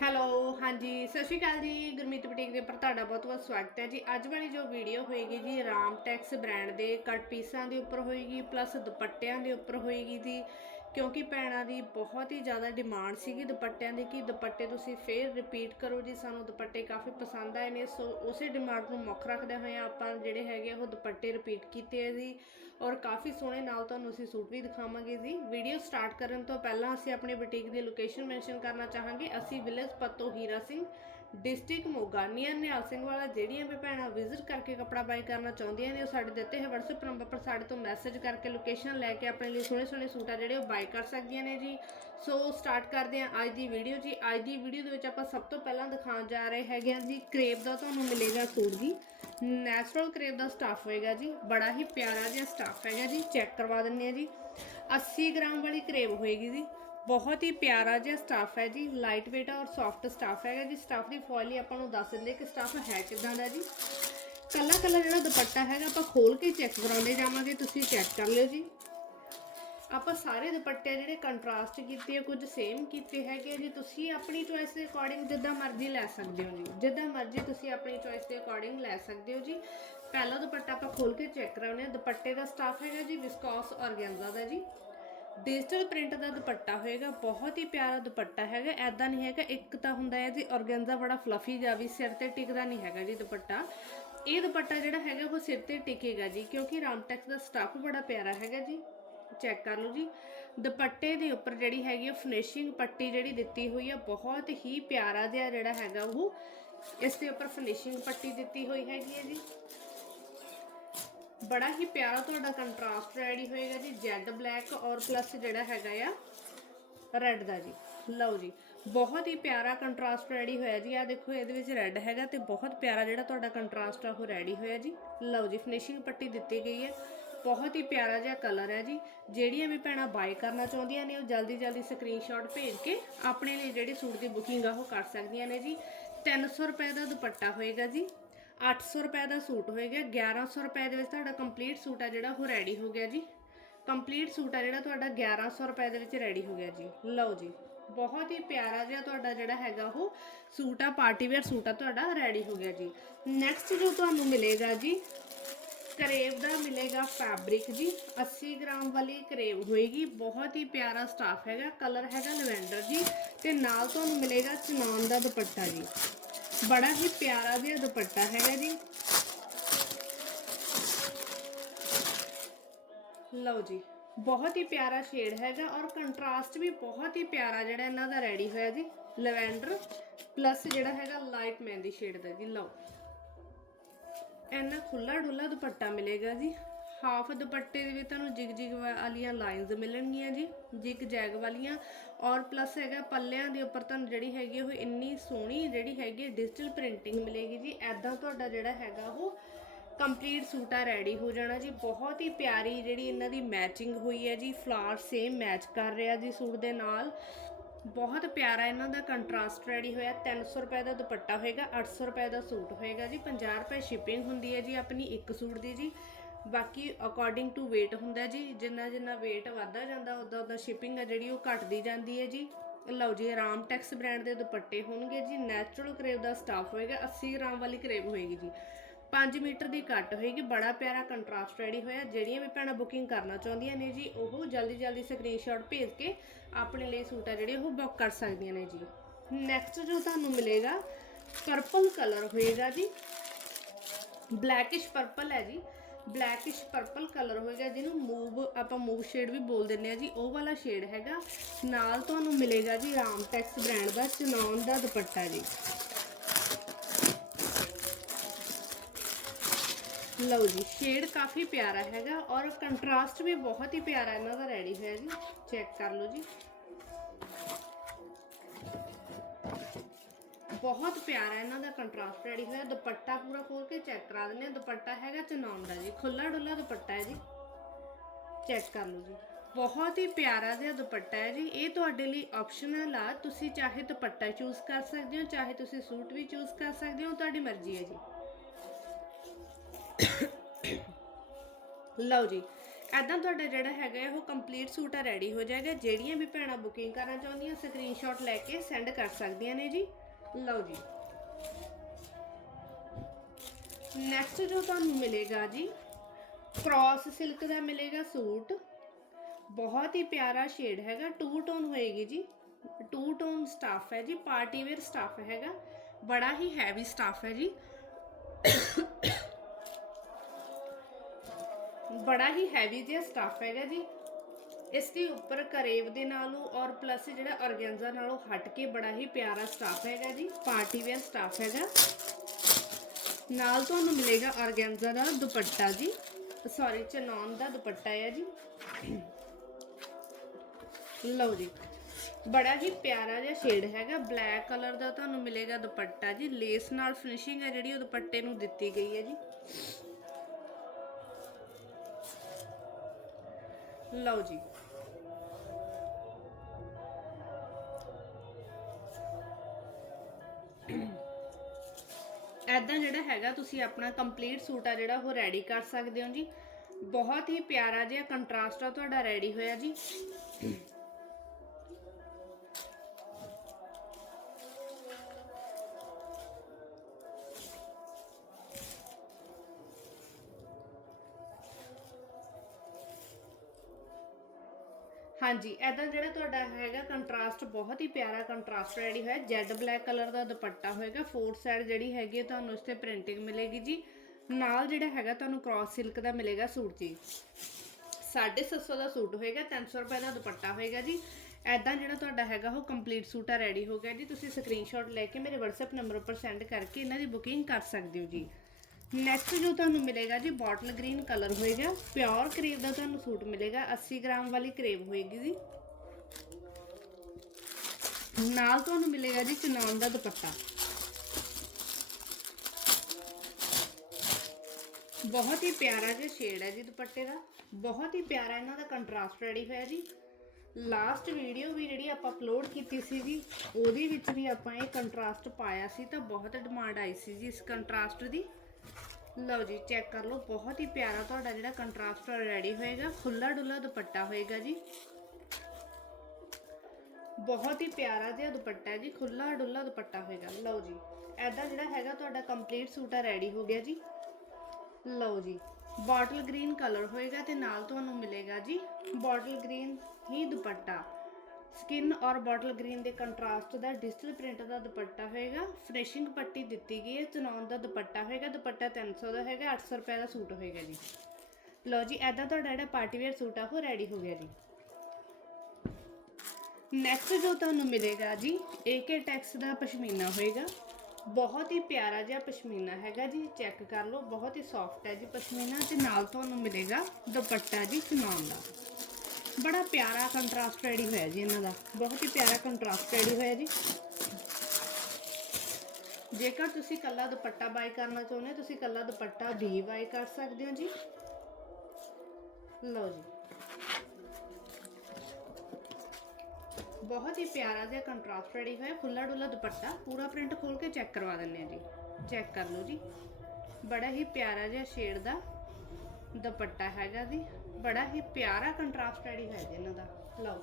Hello, ਹਾਂਜੀ, ਸਤਿ ਸ਼੍ਰੀ ਅਕਾਲ ਜੀ, ਗੁਰਮੀਤ ਬੁਟੀਕ ਦੇ ਉੱਪਰ ਤੁਹਾਡਾ ਬਹੁਤ ਬਹੁਤ ਸਵਾਗਤ ਹੈ ਜੀ। ਅੱਜ ਵਾਲੀ ਜੋ ਵੀਡੀਓ ਹੋਏਗੀ ਜੀ, ਰਾਮ ਟੈਕਸ ਬ੍ਰਾਂਡ ਦੇ ਕੱਟ ਪੀਸਾਂ ਦੇ ਉੱਪਰ ਹੋਏਗੀ ਪਲੱਸ ਦੁਪੱਟਿਆਂ ਦੇ ਉੱਪਰ ਹੋਏਗੀ ਜੀ, ਕਿਉਂਕਿ ਭੈਣਾਂ ਦੀ ਬਹੁਤ ਹੀ ਜ਼ਿਆਦਾ ਡਿਮਾਂਡ ਸੀਗੀ ਦੁਪੱਟਿਆਂ ਦੀ ਕਿ ਦੁਪੱਟੇ ਤੁਸੀਂ ਫੇਰ ਰਿਪੀਟ ਕਰੋ ਜੀ, ਸਾਨੂੰ ਦੁਪੱਟੇ ਕਾਫੀ ਪਸੰਦ ਆਏ ਨੇ, ਸੋ ਉਸੇ ਡਿਮਾਂਡ ਨੂੰ ਮੁੱਖ ਰੱਖਦੇ ਹੋਏ ਆਪਾਂ ਜਿਹੜੇ ਹੈਗੇ ਆ ਉਹ ਦੁਪੱਟੇ ਰਿਪੀਟ ਕੀਤੇ ਆ ਜੀ। ਔਰ ਕਾਫੀ ਸੋਹਣੇ ਨਾਲ ਤੁਹਾਨੂੰ ਅਸੀਂ ਸੂਟ ਵੀ ਦਿਖਾਵਾਂਗੇ ਜੀ। ਵੀਡੀਓ ਸਟਾਰਟ ਕਰਨ ਤੋਂ ਪਹਿਲਾਂ ਅਸੀਂ ਆਪਣੀ ਬੁਟੀਕ ਦੀ ਲੋਕੇਸ਼ਨ ਮੈਂਸ਼ਨ ਕਰਨਾ ਚਾਹਾਂਗੇ। ਅਸੀਂ village Patto Hira Singh. District Moga near Nihal Singh Wala, ਜਿਹੜੀਆਂ ਵੀ ਭੈਣਾਂ ਵਿਜ਼ਿਟ ਕਰਕੇ ਕੱਪੜਾ ਬਾਈ ਕਰਨਾ ਚਾਹੁੰਦੀਆਂ ਨੇ, ਉਹ ਸਾਡੇ ਦਿੱਤੇ ਹੋਏ WhatsApp ਨੰਬਰ ਪਰ ਸਾਡੇ ਤੋਂ ਮੈਸੇਜ ਕਰਕੇ ਲੋਕੇਸ਼ਨ ਲੈ ਕੇ ਆਪਣੇ ਲਈ ਸੋਹਣੇ ਸੋਹਣੇ ਸੂਟ ਆ ਜਿਹੜੇ ਉਹ ਬਾਈ ਕਰ ਸਕਦੀਆਂ ਨੇ ਜੀ। ਸੋ ਸਟਾਰਟ ਕਰਦੇ ਹਾਂ ਅੱਜ ਦੀ ਵੀਡੀਓ ਜੀ। ਅੱਜ ਦੀ ਵੀਡੀਓ ਦੇ ਵਿੱਚ ਆਪਾਂ ਸਭ ਤੋਂ ਪਹਿਲਾਂ ਦਿਖਾਉਣ ਜਾ ਰਹੇ ਹੈਗੇ ਹਾਂ ਜੀ, ਕਰੇਪ ਦਾ ਤੁਹਾਨੂੰ ਮਿਲੇਗਾ ਸੂਟ ਜੀ। ਨੈਚੁਰਲ ਕਰੇਪ ਦਾ ਸਟਾਫ ਹੋਏਗਾ ਜੀ। ਬੜਾ ਹੀ ਪਿਆਰਾ ਜਿਹਾ ਸਟਾਫ ਹੈਗਾ ਜੀ। ਚੈੱਕ ਕਰਵਾ ਦਿੰਨੇ ਆ ਜੀ। 80 ਗ੍ਰਾਮ ਵਾਲੀ ਕਰੇਪ ਹੋਏਗੀ ਜੀ। ਬਹੁਤ ਹੀ ਪਿਆਰਾ ਜਿਹਾ ਸਟਾਫ ਹੈ ਜੀ ਲਾਈਟ weight ਔਰ ਸੌਫਟ ਸਟਾਫ ਹੈਗਾ ਜੀ। ਸਟਾਫ ਦੀ ਫੋਇਲ ਹੀ ਆਪਾਂ ਨੂੰ ਦੱਸ ਦਿੰਦੇ ਕਿ ਸਟਾਫ ਹੈ ਕਿਦਾਂ ਦਾ ਜੀ। ਕੱਲਾ ਕੱਲਾ ਜਿਹੜਾ ਦੁਪੱਟਾ ਹੈਗਾ, ਆਪਾਂ ਖੋਲ ਕੇ ਚੈੱਕ ਕਰਾਉਂਦੇ ਜਾਵਾਂਗੇ, ਤੁਸੀਂ ਚੈੱਕ ਕਰ ਲਿਓ ਜੀ। ਆਪਾਂ ਸਾਰੇ ਦੁਪੱਟੇ ਜਿਹੜੇ ਕੰਟਰਾਸਟ ਕੀਤੇ ਆ, ਕੁਝ ਸੇਮ ਕੀਤੇ ਹੈਗੇ ਆ ਜੀ। ਤੁਸੀਂ ਆਪਣੀ ਚੋਇਸ ਦੇ ਅਕੋਰਡਿੰਗ ਜਿੱਦਾਂ ਮਰਜ਼ੀ ਲੈ ਸਕਦੇ ਹੋ ਜੀ। ਜਿੱਦਾਂ ਮਰਜ਼ੀ ਤੁਸੀਂ ਆਪਣੀ ਚੋਇਸ ਦੇ ਅਕੋਰਡਿੰਗ ਲੈ ਸਕਦੇ ਹੋ ਜੀ। ਪਹਿਲਾ ਦੁਪੱਟਾ ਆਪਾਂ ਖੋਲ ਕੇ ਚੈੱਕ ਕਰਾਉਂਦੇ ਆ ਦੁਪੱਟੇ ਦਾ ਸਟਾਫ ਹੈਗਾ ਜੀ ਵਿਸਕੋਸ ਔਰਗੈਂਜ਼ਾ ਦਾ ਜੀ। ਡਿਜੀਟਲ ਪ੍ਰਿੰਟ ਦਾ ਦੁਪੱਟਾ ਹੋਏਗਾ, ਬਹੁਤ ਹੀ ਪਿਆਰਾ ਦੁਪੱਟਾ ਹੈਗਾ ਐਦਾਂ ਨਹੀਂ ਹੈਗਾ, ਇੱਕ ਤਾਂ ਹੁੰਦਾ ਹੈ ਜੀ ਔਰਗੈਂਜ਼ਾ ਬੜਾ ਫਲਫੀ ਜਿਹਾ ਵੀ ਸਿਰ ਤੇ ਟਿਕਦਾ ਨਹੀਂ ਹੈਗਾ ਜੀ ਦੁਪੱਟਾ। ਇਹ ਦੁਪੱਟਾ ਜਿਹੜਾ ਹੈਗਾ, ਉਹ ਸਿਰ ਤੇ ਟਿਕੇਗਾ ਜੀ, ਕਿਉਂਕਿ ਰਾਮਟੈਕਸ ਦਾ ਸਟਾਫ ਬੜਾ ਪਿਆਰਾ ਹੈਗਾ ਜੀ, ਚੈੱਕ ਕਰ ਲਓ ਜੀ। ਦੁਪੱਟੇ ਦੇ ਉੱਪਰ ਜਿਹੜੀ ਹੈਗੀ ਫਿਨਿਸ਼ਿੰਗ ਪੱਟੀ ਜਿਹੜੀ ਦਿੱਤੀ ਹੋਈ ਹੈ ਬਹੁਤ ਹੀ ਪਿਆਰਾ ਜਿਹਾ ਜਿਹੜਾ ਹੈਗਾ, ਉਹ ਇਸ ਦੇ ਉੱਪਰ ਫਿਨਿਸ਼ਿੰਗ ਪੱਟੀ ਦਿੱਤੀ ਹੋਈ ਹੈਗੀ ਹੈ ਜੀ। ਬੜਾ ਹੀ ਪਿਆਰਾ ਤੁਹਾਡਾ ਕੰਟਰਾਸਟ ਰੈਡੀ ਹੋਏਗਾ ਜੀ ਜੈਡ ਬਲੈਕ ਔਰ ਪਲੱਸ ਜਿਹੜਾ ਹੈਗਾ ਆ ਰੈੱਡ ਦਾ ਜੀ। ਲਓ ਜੀ, ਬਹੁਤ ਹੀ ਪਿਆਰਾ ਕੰਟਰਾਸਟ ਰੈਡੀ ਹੋਇਆ ਜੀ। ਆ ਦੇਖੋ, ਇਹਦੇ ਵਿੱਚ ਰੈੱਡ ਹੈਗਾ ਤੇ ਬਹੁਤ ਪਿਆਰਾ ਜਿਹੜਾ ਤੁਹਾਡਾ ਕੰਟਰਾਸਟ ਆ, ਉਹ ਰੈਡੀ ਹੋਇਆ ਜੀ। ਲਓ ਜੀ ਫਿਨਿਸ਼ਿੰਗ ਪੱਟੀ ਦਿੱਤੀ ਗਈ ਹੈ। ਬਹੁਤ ਹੀ ਪਿਆਰਾ ਜਿਹਾ ਕਲਰ ਹੈ ਜੀ। ਜਿਹੜੀਆਂ ਵੀ ਭੈਣਾਂ ਬਾਈ ਕਰਨਾ ਚਾਹੁੰਦੀਆਂ ਨੇ, ਉਹ ਜਲਦੀ ਜਲਦੀ ਸਕਰੀਨਸ਼ਾਟ ਭੇਜ ਕੇ ਆਪਣੇ ਲਈ ਜਿਹੜੀ ਸੂਟ ਦੀ ਬੁਕਿੰਗ ਆ, ਉਹ ਕਰ ਸਕਦੀਆਂ ਨੇ ਜੀ। 300 ਰੁਪਏ ਦਾ ਦੁਪੱਟਾ ਹੋਏਗਾ ਜੀ। 800 ਰੁਪਏ ਦਾ ਸੂਟ ਹੋਏਗਾ 1100 ਰੁਪਏ ਦੇ ਵਿੱਚ ਤੁਹਾਡਾ ਕੰਪਲੀਟ ਸੂਟ ਆ ਜਿਹੜਾ, ਉਹ ਰੈਡੀ ਹੋ ਗਿਆ ਜੀ। ਕੰਪਲੀਟ ਸੂਟ ਆ ਜਿਹੜਾ, ਤੁਹਾਡਾ 1100 ਰੁਪਏ ਦੇ ਵਿੱਚ ਰੈਡੀ ਹੋ ਗਿਆ ਜੀ। ਲਓ ਜੀ, ਬਹੁਤ ਹੀ ਪਿਆਰਾ ਜਿਹਾ ਤੁਹਾਡਾ ਜਿਹੜਾ ਹੈਗਾ ਉਹ ਸੂਟ ਆ ਪਾਰਟੀ ਵੇਅਰ ਸੂਟ ਆ, ਤੁਹਾਡਾ ਰੈਡੀ ਹੋ ਗਿਆ ਜੀ। ਨੈਕਸਟ ਜੋ ਤੁਹਾਨੂੰ ਮਿਲੇਗਾ ਜੀ, ਕਰੇਵ ਦਾ ਮਿਲੇਗਾ ਫੈਬਰਿਕ ਜੀ। 80 ਗ੍ਰਾਮ ਵਾਲੀ ਕਰੇਵ ਹੋਏਗੀ, ਬਹੁਤ ਹੀ ਪਿਆਰਾ ਸਟਾਫ ਹੈਗਾ ਕਲਰ ਹੈਗਾ ਲਵੈਂਡਰ ਜੀ। ਤੇ ਨਾਲ ਤੁਹਾਨੂੰ ਮਿਲੇਗਾ ਚਨਾਨ ਦਾ ਦੁਪੱਟਾ ਜੀ। ਬੜਾ ਹੀ ਪਿਆਰਾ ਜਿਹਾ ਦੁਪੱਟਾ ਹੈਗਾ ਜੀ। ਲਓ ਜੀ, ਬਹੁਤ ਹੀ ਪਿਆਰਾ ਸ਼ੇਡ ਹੈਗਾ ਔਰ ਕੰਟਰਾਸਟ ਵੀ ਬਹੁਤ ਹੀ ਪਿਆਰਾ ਜਿਹੜਾ ਇਹਨਾਂ ਦਾ ਰੈਡੀ ਹੋਇਆ ਜੀ ਲਵੈਂਡਰ ਪਲੱਸ ਜਿਹੜਾ ਹੈਗਾ ਲਾਈਟ ਮਹਿੰਦੀ ਸ਼ੇਡ ਦਾ ਜੀ, ਲਓ। ਇੰਨਾ ਖੁੱਲਾ ਡੁੱਲਾ ਦੁਪੱਟਾ ਮਿਲੇਗਾ ਜੀ। ਹਾਫ ਦੁਪੱਟੇ ਦੇ ਵਿੱਚ ਤੁਹਾਨੂੰ ਜਿਗ ਜਿਗ ਵਾਲੀਆਂ ਲਾਈਨਸ ਮਿਲਣਗੀਆਂ ਜੀ, ਜਿਗ ਜੈਗ ਵਾਲੀਆਂ। ਔਰ ਪਲੱਸ ਹੈਗਾ ਪੱਲਿਆਂ ਦੇ ਉੱਪਰ ਤੁਹਾਨੂੰ ਜਿਹੜੀ ਹੈਗੀ ਉਹ ਇੰਨੀ ਸੋਹਣੀ ਜਿਹੜੀ ਹੈਗੀ ਡਿਜੀਟਲ ਪ੍ਰਿੰਟਿੰਗ ਮਿਲੇਗੀ ਜੀ। ਐਦਾਂ ਤੁਹਾਡਾ ਜਿਹੜਾ ਹੈਗਾ ਉਹ ਕੰਪਲੀਟ ਸੂਟ ਆ ਰੈਡੀ ਹੋ ਜਾਣਾ ਜੀ। ਬਹੁਤ ਹੀ ਪਿਆਰੀ ਜਿਹੜੀ ਇਹਨਾਂ ਦੀ ਮੈਚਿੰਗ ਹੋਈ ਹੈ ਜੀ। ਫਲਾਵਰ ਸੇਮ ਮੈਚ ਕਰ ਰਿਹਾ ਜੀ ਸੂਟ ਦੇ ਨਾਲ। ਬਹੁਤ ਪਿਆਰਾ ਇਹਨਾਂ ਦਾ ਕੰਟਰਾਸਟ ਰੈਡੀ ਹੋਇਆ। 300 ਰੁਪਏ ਦਾ ਦੁਪੱਟਾ ਹੋਏਗਾ 800 ਰੁਪਏ ਦਾ ਸੂਟ ਹੋਏਗਾ ਜੀ। 50 ਰੁਪਏ ਸ਼ਿਪਿੰਗ ਹੁੰਦੀ ਹੈ ਜੀ ਆਪਣੀ ਇੱਕ ਸੂਟ ਦੀ ਜੀ। ਬਾਕੀ ਅਕੋਰਡਿੰਗ ਟੂ weight ਹੁੰਦਾ ਜੀ, ਜਿੰਨਾ ਜਿੰਨਾ weight ਵੱਧਦਾ ਜਾਂਦਾ ਉਦਾਂ ਉਦਾਂ ਸ਼ਿਪਿੰਗ ਆ ਜਿਹੜੀ, ਉਹ ਘਟਦੀ ਜਾਂਦੀ ਹੈ ਜੀ। ਲਓ ਜੀ, ਆਰਾਮ ਟੈਕਸ ਬ੍ਰਾਂਡ ਦੇ ਦੁਪੱਟੇ ਹੋਣਗੇ ਜੀ। ਨੈਚੁਰਲ ਕਰੇਵ ਦਾ ਸਟਾਫ ਹੋਏਗਾ 80 ਗ੍ਰਾਮ ਵਾਲੀ ਕਰੇਵ ਹੋਏਗੀ ਜੀ। 5 ਮੀਟਰ ਦੀ ਕੱਟ ਹੋਏਗੀ, ਬੜਾ ਪਿਆਰਾ ਕੰਟਰਾਸਟ ਰੈਡੀ ਹੋਇਆ। ਜਿਹੜੀਆਂ ਵੀ ਭੈਣਾਂ ਬੁਕਿੰਗ ਕਰਨਾ ਚਾਹੁੰਦੀਆਂ ਨੇ ਜੀ, ਉਹ ਜਲਦੀ ਜਲਦੀ ਸਕਰੀਨਸ਼ਾਟ ਭੇਜ ਕੇ ਆਪਣੇ ਲਈ ਸੂਟ ਆ ਜਿਹੜੇ, ਉਹ ਬੁੱਕ ਕਰ ਸਕਦੀਆਂ ਨੇ ਜੀ। ਨੈਕਸਟ ਜੋ ਤੁਹਾਨੂੰ ਮਿਲੇਗਾ ਪਰਪਲ ਕਲਰ ਹੋਏਗਾ ਜੀ। ਬਲੈਕਿਸ਼ ਪਰਪਲ ਹੈ ਜੀ। ਬਲੈਕਿਸ਼ ਪਰਪਲ ਕਲਰ ਹੋਏਗਾ ਜਿਹਨੂੰ ਮੂਵ, ਆਪਾਂ ਮੂਵ ਸ਼ੇਡ ਵੀ ਬੋਲ ਦਿੰਦੇ ਆ ਜੀ, ਉਹ ਵਾਲਾ ਸ਼ੇਡ ਹੈਗਾ। ਨਾਲ ਤੁਹਾਨੂੰ ਮਿਲੇਗਾ ਜੀ ਰਾਮਟੈਕਸ ਬ੍ਰਾਂਡ ਦਾ ਚਨੌਨ ਦਾ ਦੁਪੱਟਾ ਜੀ। ਲਓ ਜੀ, ਸ਼ੇਡ ਕਾਫੀ ਪਿਆਰਾ ਹੈਗਾ ਔਰ ਕੰਟਰਾਸਟ ਵੀ ਬਹੁਤ ਹੀ ਪਿਆਰਾ ਇਹਨਾਂ ਦਾ ਰੈਡੀ ਹੋਇਆ ਜੀ। ਚੈੱਕ ਕਰ ਲਓ ਜੀ। ਬਹੁਤ ਪਿਆਰਾ ਇਹਨਾਂ ਦਾ ਕੰਟਰਾਸਟ ਰੈਡੀ ਹੋਇਆ। ਦੁਪੱਟਾ ਪੂਰਾ ਖੋਲ ਕੇ ਚੈੱਕ ਕਰਾ ਦਿੰਦੇ ਆ ਦੁਪੱਟਾ ਹੈਗਾ ਚਨਾਉਣ ਦਾ ਜੀ। ਖੁੱਲਾ ਡੁੱਲਾ ਦੁਪੱਟਾ ਹੈ ਜੀ। ਚੈੱਕ ਕਰ ਲਓ ਜੀ। ਬਹੁਤ ਹੀ ਪਿਆਰਾ ਜਿਹਾ ਦੁਪੱਟਾ ਹੈ ਜੀ। ਇਹ ਤੁਹਾਡੇ ਲਈ ਆਪਸ਼ਨਲ ਆ। ਤੁਸੀਂ ਚਾਹੇ ਦੁਪੱਟਾ ਚੂਜ਼ ਕਰ ਸਕਦੇ ਹੋ, ਚਾਹੇ ਤੁਸੀਂ ਸੂਟ ਵੀ ਚੂਜ਼ ਕਰ ਸਕਦੇ ਹੋ ਤੁਹਾਡੀ ਮਰਜ਼ੀ ਹੈ ਜੀ। ਲਓ ਜੀ। ਐਦਾਂ ਤੁਹਾਡਾ ਜਿਹੜਾ ਹੈਗਾ ਉਹ ਕੰਪਲੀਟ ਸੂਟ ਆ ਰੈਡੀ ਹੋ ਜਾਏਗਾ। ਜਿਹੜੀਆਂ ਵੀ ਭੈਣਾਂ ਬੁਕਿੰਗ ਕਰਨਾ ਚਾਹੁੰਦੀਆਂ ਸਕਰੀਨਸ਼ਾਟ ਲੈ ਕੇ ਸੈਂਡ ਕਰ ਸਕਦੀਆਂ ਨੇ ਜੀ। ਲਓ ਜੀ ਨੈਕਸਟ ਜੋ ਤੁਹਾਨੂੰ ਮਿਲੇਗਾ ਜੀ ਕ੍ਰਾਸ ਸਿਲਕ ਦਾ ਮਿਲੇਗਾ ਸੂਟ ਬਹੁਤ ਹੀ ਪਿਆਰਾ ਸ਼ੇਡ ਹੈਗਾ ਟੂ ਟੋਨ ਹੋਏਗੀ ਜੀ ਟੂ ਟੋਨ ਸਟਾਫ ਹੈ ਜੀ ਪਾਰਟੀ ਵੇਅਰ ਸਟਾਫ ਹੈਗਾ ਬੜਾ ਹੀ ਹੈਵੀ ਸਟਾਫ ਹੈ ਜੀ ਬੜਾ ਹੀ ਹੈਵੀ ਜਿਹਾ ਸਟਾਫ ਹੈਗਾ ਜੀ ਇਸ ਦੇ ਉੱਪਰ ਕਰੇਵ ਦੇ ਨਾਲੋਂ ਔਰ ਪਲੱਸ ਜਿਹੜਾ ਔਰਗੈਂਜ਼ਾ ਨਾਲੋਂ ਹਟ ਕੇ ਬੜਾ ਹੀ ਪਿਆਰਾ ਸਟਾਫ ਹੈਗਾ ਜੀ ਪਾਰਟੀ ਵੇਅਰ ਸਟਾਫ ਹੈਗਾ। ਨਾਲ ਤੁਹਾਨੂੰ ਮਿਲੇਗਾ ਔਰਗੈਂਜ਼ਾ ਦਾ ਦੁਪੱਟਾ ਜੀ। ਸੌਰੀ ਚਨੌਨ ਦਾ ਦੁਪੱਟਾ ਹੈ ਜੀ। ਲਓ ਜੀ, ਬੜਾ ਹੀ ਪਿਆਰਾ ਜਿਹਾ ਸ਼ੇਡ ਹੈਗਾ। ਬਲੈਕ ਕਲਰ ਦਾ ਤੁਹਾਨੂੰ ਮਿਲੇਗਾ ਦੁਪੱਟਾ ਜੀ। ਲੇਸ ਨਾਲ ਫਿਨਿਸ਼ਿੰਗ ਹੈ ਜਿਹੜੀ, ਉਹ ਦੁਪੱਟੇ ਨੂੰ ਦਿੱਤੀ ਗਈ ਹੈ ਜੀ। ਲਓ ਜੀ ਐਦਾਂ ਜਿਹੜਾ ਹੈਗਾ, ਤੁਸੀਂ ਆਪਣਾ ਕੰਪਲੀਟ ਸੂਟ ਆ ਜਿਹੜਾ, ਉਹ ਰੈਡੀ ਕਰ ਸਕਦੇ ਹੋ ਜੀ। ਬਹੁਤ ਹੀ ਪਿਆਰਾ ਜਿਹਾ ਕੰਟਰਾਸਟ ਆ ਤੁਹਾਡਾ ਰੈਡੀ ਹੋਇਆ ਜੀ। ਹਾਂਜੀ ਐਦਾਂ ਜਿਹੜਾ ਤੁਹਾਡਾ ਹੈਗਾ ਕੰਟਰਾਸਟ ਬਹੁਤ ਹੀ ਪਿਆਰਾ ਕੰਟਰਾਸਟ ਰੈਡੀ ਹੋਇਆ ਜੈਡ ਬਲੈਕ ਕਲਰ ਦਾ ਦੁਪੱਟਾ ਹੋਏਗਾ ਫੋਰਥ ਸਾਈਡ ਜਿਹੜੀ ਹੈਗੀ ਹੈ ਤੁਹਾਨੂੰ ਇਸ ਤੇ ਪ੍ਰਿੰਟਿੰਗ ਮਿਲੇਗੀ ਜੀ। ਨਾਲ ਜਿਹੜਾ ਹੈਗਾ ਤੁਹਾਨੂੰ ਕ੍ਰਾਸ ਸਿਲਕ ਦਾ ਮਿਲੇਗਾ ਸੂਟ ਜੀ। 750 ਦਾ ਸੂਟ ਹੋਏਗਾ 300 ਰੁਪਏ ਦਾ ਦੁਪੱਟਾ ਹੋਏਗਾ ਜੀ। ਐਦਾਂ ਜਿਹੜਾ ਤੁਹਾਡਾ ਹੈਗਾ ਉਹ ਕੰਪਲੀਟ ਸੂਟ ਆ ਰੈਡੀ ਹੋ ਗਿਆ ਜੀ। ਤੁਸੀਂ ਸਕਰੀਨਸ਼ਾਟ ਲੈ ਕੇ ਮੇਰੇ WhatsApp ਨੰਬਰ ਉੱਪਰ ਸੈਂਡ ਕਰਕੇ ਇਹਨਾਂ ਦੀ ਬੁਕਿੰਗ ਕਰ ਸਕਦੇ ਹੋ ਜੀ। ਨੈਕਸਟ ਜੋ ਤੁਹਾਨੂੰ ਮਿਲੇਗਾ ਜੀ ਬੋਟਲ ਗ੍ਰੀਨ ਕਲਰ ਹੋਏਗਾ ਪਿਓਰ ਕਰੇਵ ਦਾ ਤੁਹਾਨੂੰ ਸੂਟ ਮਿਲੇਗਾ 80 ਗ੍ਰਾਮ ਵਾਲੀ ਕਰੇਵ ਹੋਏਗੀ ਜੀ। ਨਾਲ ਤੁਹਾਨੂੰ ਮਿਲੇਗਾ ਜੀ ਚਨਾਨ ਦਾ ਦੁਪੱਟਾ। ਬਹੁਤ ਹੀ ਪਿਆਰਾ ਜਿਹਾ ਸ਼ੇਡ ਹੈ ਜੀ ਦੁਪੱਟੇ ਦਾ। ਬਹੁਤ ਹੀ ਪਿਆਰਾ ਇਹਨਾਂ ਦਾ ਕੰਟਰਾਸਟ ਰੈਡੀ ਹੋਇਆ ਜੀ। ਲਾਸਟ ਵੀਡੀਓ ਵੀ ਜਿਹੜੀ ਆਪਾਂ ਅਪਲੋਡ ਕੀਤੀ ਸੀ ਜੀ, ਉਹਦੇ ਵਿੱਚ ਵੀ ਆਪਾਂ ਇਹ ਕੰਟਰਾਸਟ ਪਾਇਆ ਸੀ ਤਾਂ ਬਹੁਤ ਡਿਮਾਂਡ ਆਈ ਸੀ ਜੀ ਇਸ ਕੰਟਰਾਸਟ ਦੀ। ਲਓ ਜੀ ਚੈੱਕ ਕਰ ਲਓ, ਬਹੁਤ ਹੀ ਪਿਆਰਾ ਤੁਹਾਡਾ ਜਿਹੜਾ ਕੰਟਰਾਸਟ ਰੈਡੀ ਹੋਏਗਾ ਖੁੱਲਾ ਡੁੱਲਾ ਦੁਪੱਟਾ ਹੋਏਗਾ ਜੀ। ਬਹੁਤ ਹੀ ਪਿਆਰਾ ਜਿਹਾ ਦੁਪੱਟਾ ਹੈ ਜੀ ਖੁੱਲਾ ਡੁੱਲਾ ਦੁਪੱਟਾ ਹੋਏਗਾ। ਲਓ ਜੀ ਐਦਾਂ ਜਿਹੜਾ ਹੈਗਾ ਤੁਹਾਡਾ ਕੰਪਲੀਟ ਸੂਟ ਆ ਰੈਡੀ ਹੋ ਗਿਆ ਜੀ। ਲਓ ਜੀ ਬੋਟਲ ਗ੍ਰੀਨ ਕਲਰ ਹੋਏਗਾ ਤੇ ਨਾਲ ਤੁਹਾਨੂੰ ਮਿਲੇਗਾ ਜੀ ਬੋਟਲ ਗ੍ਰੀਨ ਹੀ ਦੁਪੱਟਾ। ਸਕਿਨ ਔਰ ਬੋਟਲ ਗ੍ਰੀਨ ਦੇ ਕੰਟਰਾਸਟ ਦਾ ਡਿਜੀਟਲ ਪ੍ਰਿੰਟ ਦਾ ਦੁਪੱਟਾ ਹੋਏਗਾ। ਫਿਨਿਸ਼ਿੰਗ ਪੱਟੀ ਦਿੱਤੀ ਗਈ ਹੈ। ਚਨੌਨ ਦਾ ਦੁਪੱਟਾ ਹੋਏਗਾ। ਦੁਪੱਟਾ 300 ਦਾ ਹੈਗਾ 800 ਰੁਪਏ ਦਾ ਸੂਟ ਹੋਏਗਾ ਜੀ। ਲਓ ਜੀ ਐਦਾਂ ਤੁਹਾਡਾ ਜਿਹੜਾ ਪਾਰਟੀ ਵੇਅਰ ਸੂਟ ਆ, ਉਹ ਰੈਡੀ ਹੋ ਗਿਆ ਜੀ। ਨੈਕਸਟ ਜੋ ਤੁਹਾਨੂੰ ਮਿਲੇਗਾ ਜੀ ਏਕੇ ਟੈਕਸ ਦਾ ਪਸ਼ਮੀਨਾ ਹੋਏਗਾ। ਬਹੁਤ ਹੀ ਪਿਆਰਾ ਜਿਹਾ ਪਸ਼ਮੀਨਾ ਹੈਗਾ ਜੀ। ਚੈੱਕ ਕਰ ਲਓ, ਬਹੁਤ ਹੀ ਸੌਫਟ ਹੈ ਜੀ ਪਸ਼ਮੀਨਾ ਤੇ ਨਾਲ ਤੁਹਾਨੂੰ ਮਿਲੇਗਾ ਦੁਪੱਟਾ ਜੀ ਚਨੌਨ ਦਾ। ਬੜਾ ਪਿਆਰਾ ਕੰਟਰਾਸਟ ਰੈਡੀ ਹੋਇਆ ਜੀ ਇਹਨਾਂ ਦਾ। ਬਹੁਤ ਹੀ ਪਿਆਰਾ ਕੰਟਰਾਸਟ ਰੈਡੀ ਹੋਇਆ ਜੀ। ਜੇਕਰ ਤੁਸੀਂ ਕੱਲਾ ਦੁਪੱਟਾ ਬਾਈ ਕਰਨਾ ਚਾਹੁੰਦੇ ਹੋ, ਤੁਸੀਂ ਕੱਲਾ ਦੁਪੱਟਾ ਵੀ ਬਾਈ ਕਰ ਸਕਦੇ ਹੋ ਜੀ। ਲਓ ਜੀ। ਬਹੁਤ ਹੀ ਪਿਆਰਾ ਜਿਹਾ ਕੰਟਰਾਸਟ ਰੈਡੀ ਹੋਇਆ ਖੁੱਲਾ ਡੁੱਲਾ ਦੁਪੱਟਾ। ਪੂਰਾ ਪ੍ਰਿੰਟ ਖੋਲ ਕੇ ਚੈੱਕ ਕਰਵਾ ਦਿੰਨੇ ਆ ਜੀ। ਚੈੱਕ ਕਰ ਲਓ ਜੀ। ਬੜਾ ਹੀ ਪਿਆਰਾ ਜਿਹਾ ਸ਼ੇਡ ਦਾ ਦੁਪੱਟਾ ਹੈਗਾ ਜੀ। ਬੜਾ ਹੀ ਪਿਆਰਾ ਕੰਟਰਾਸਟ ਰੈਡੀ ਹੋਇਆ ਜੀ ਇਹਨਾਂ ਦਾ। ਲਓ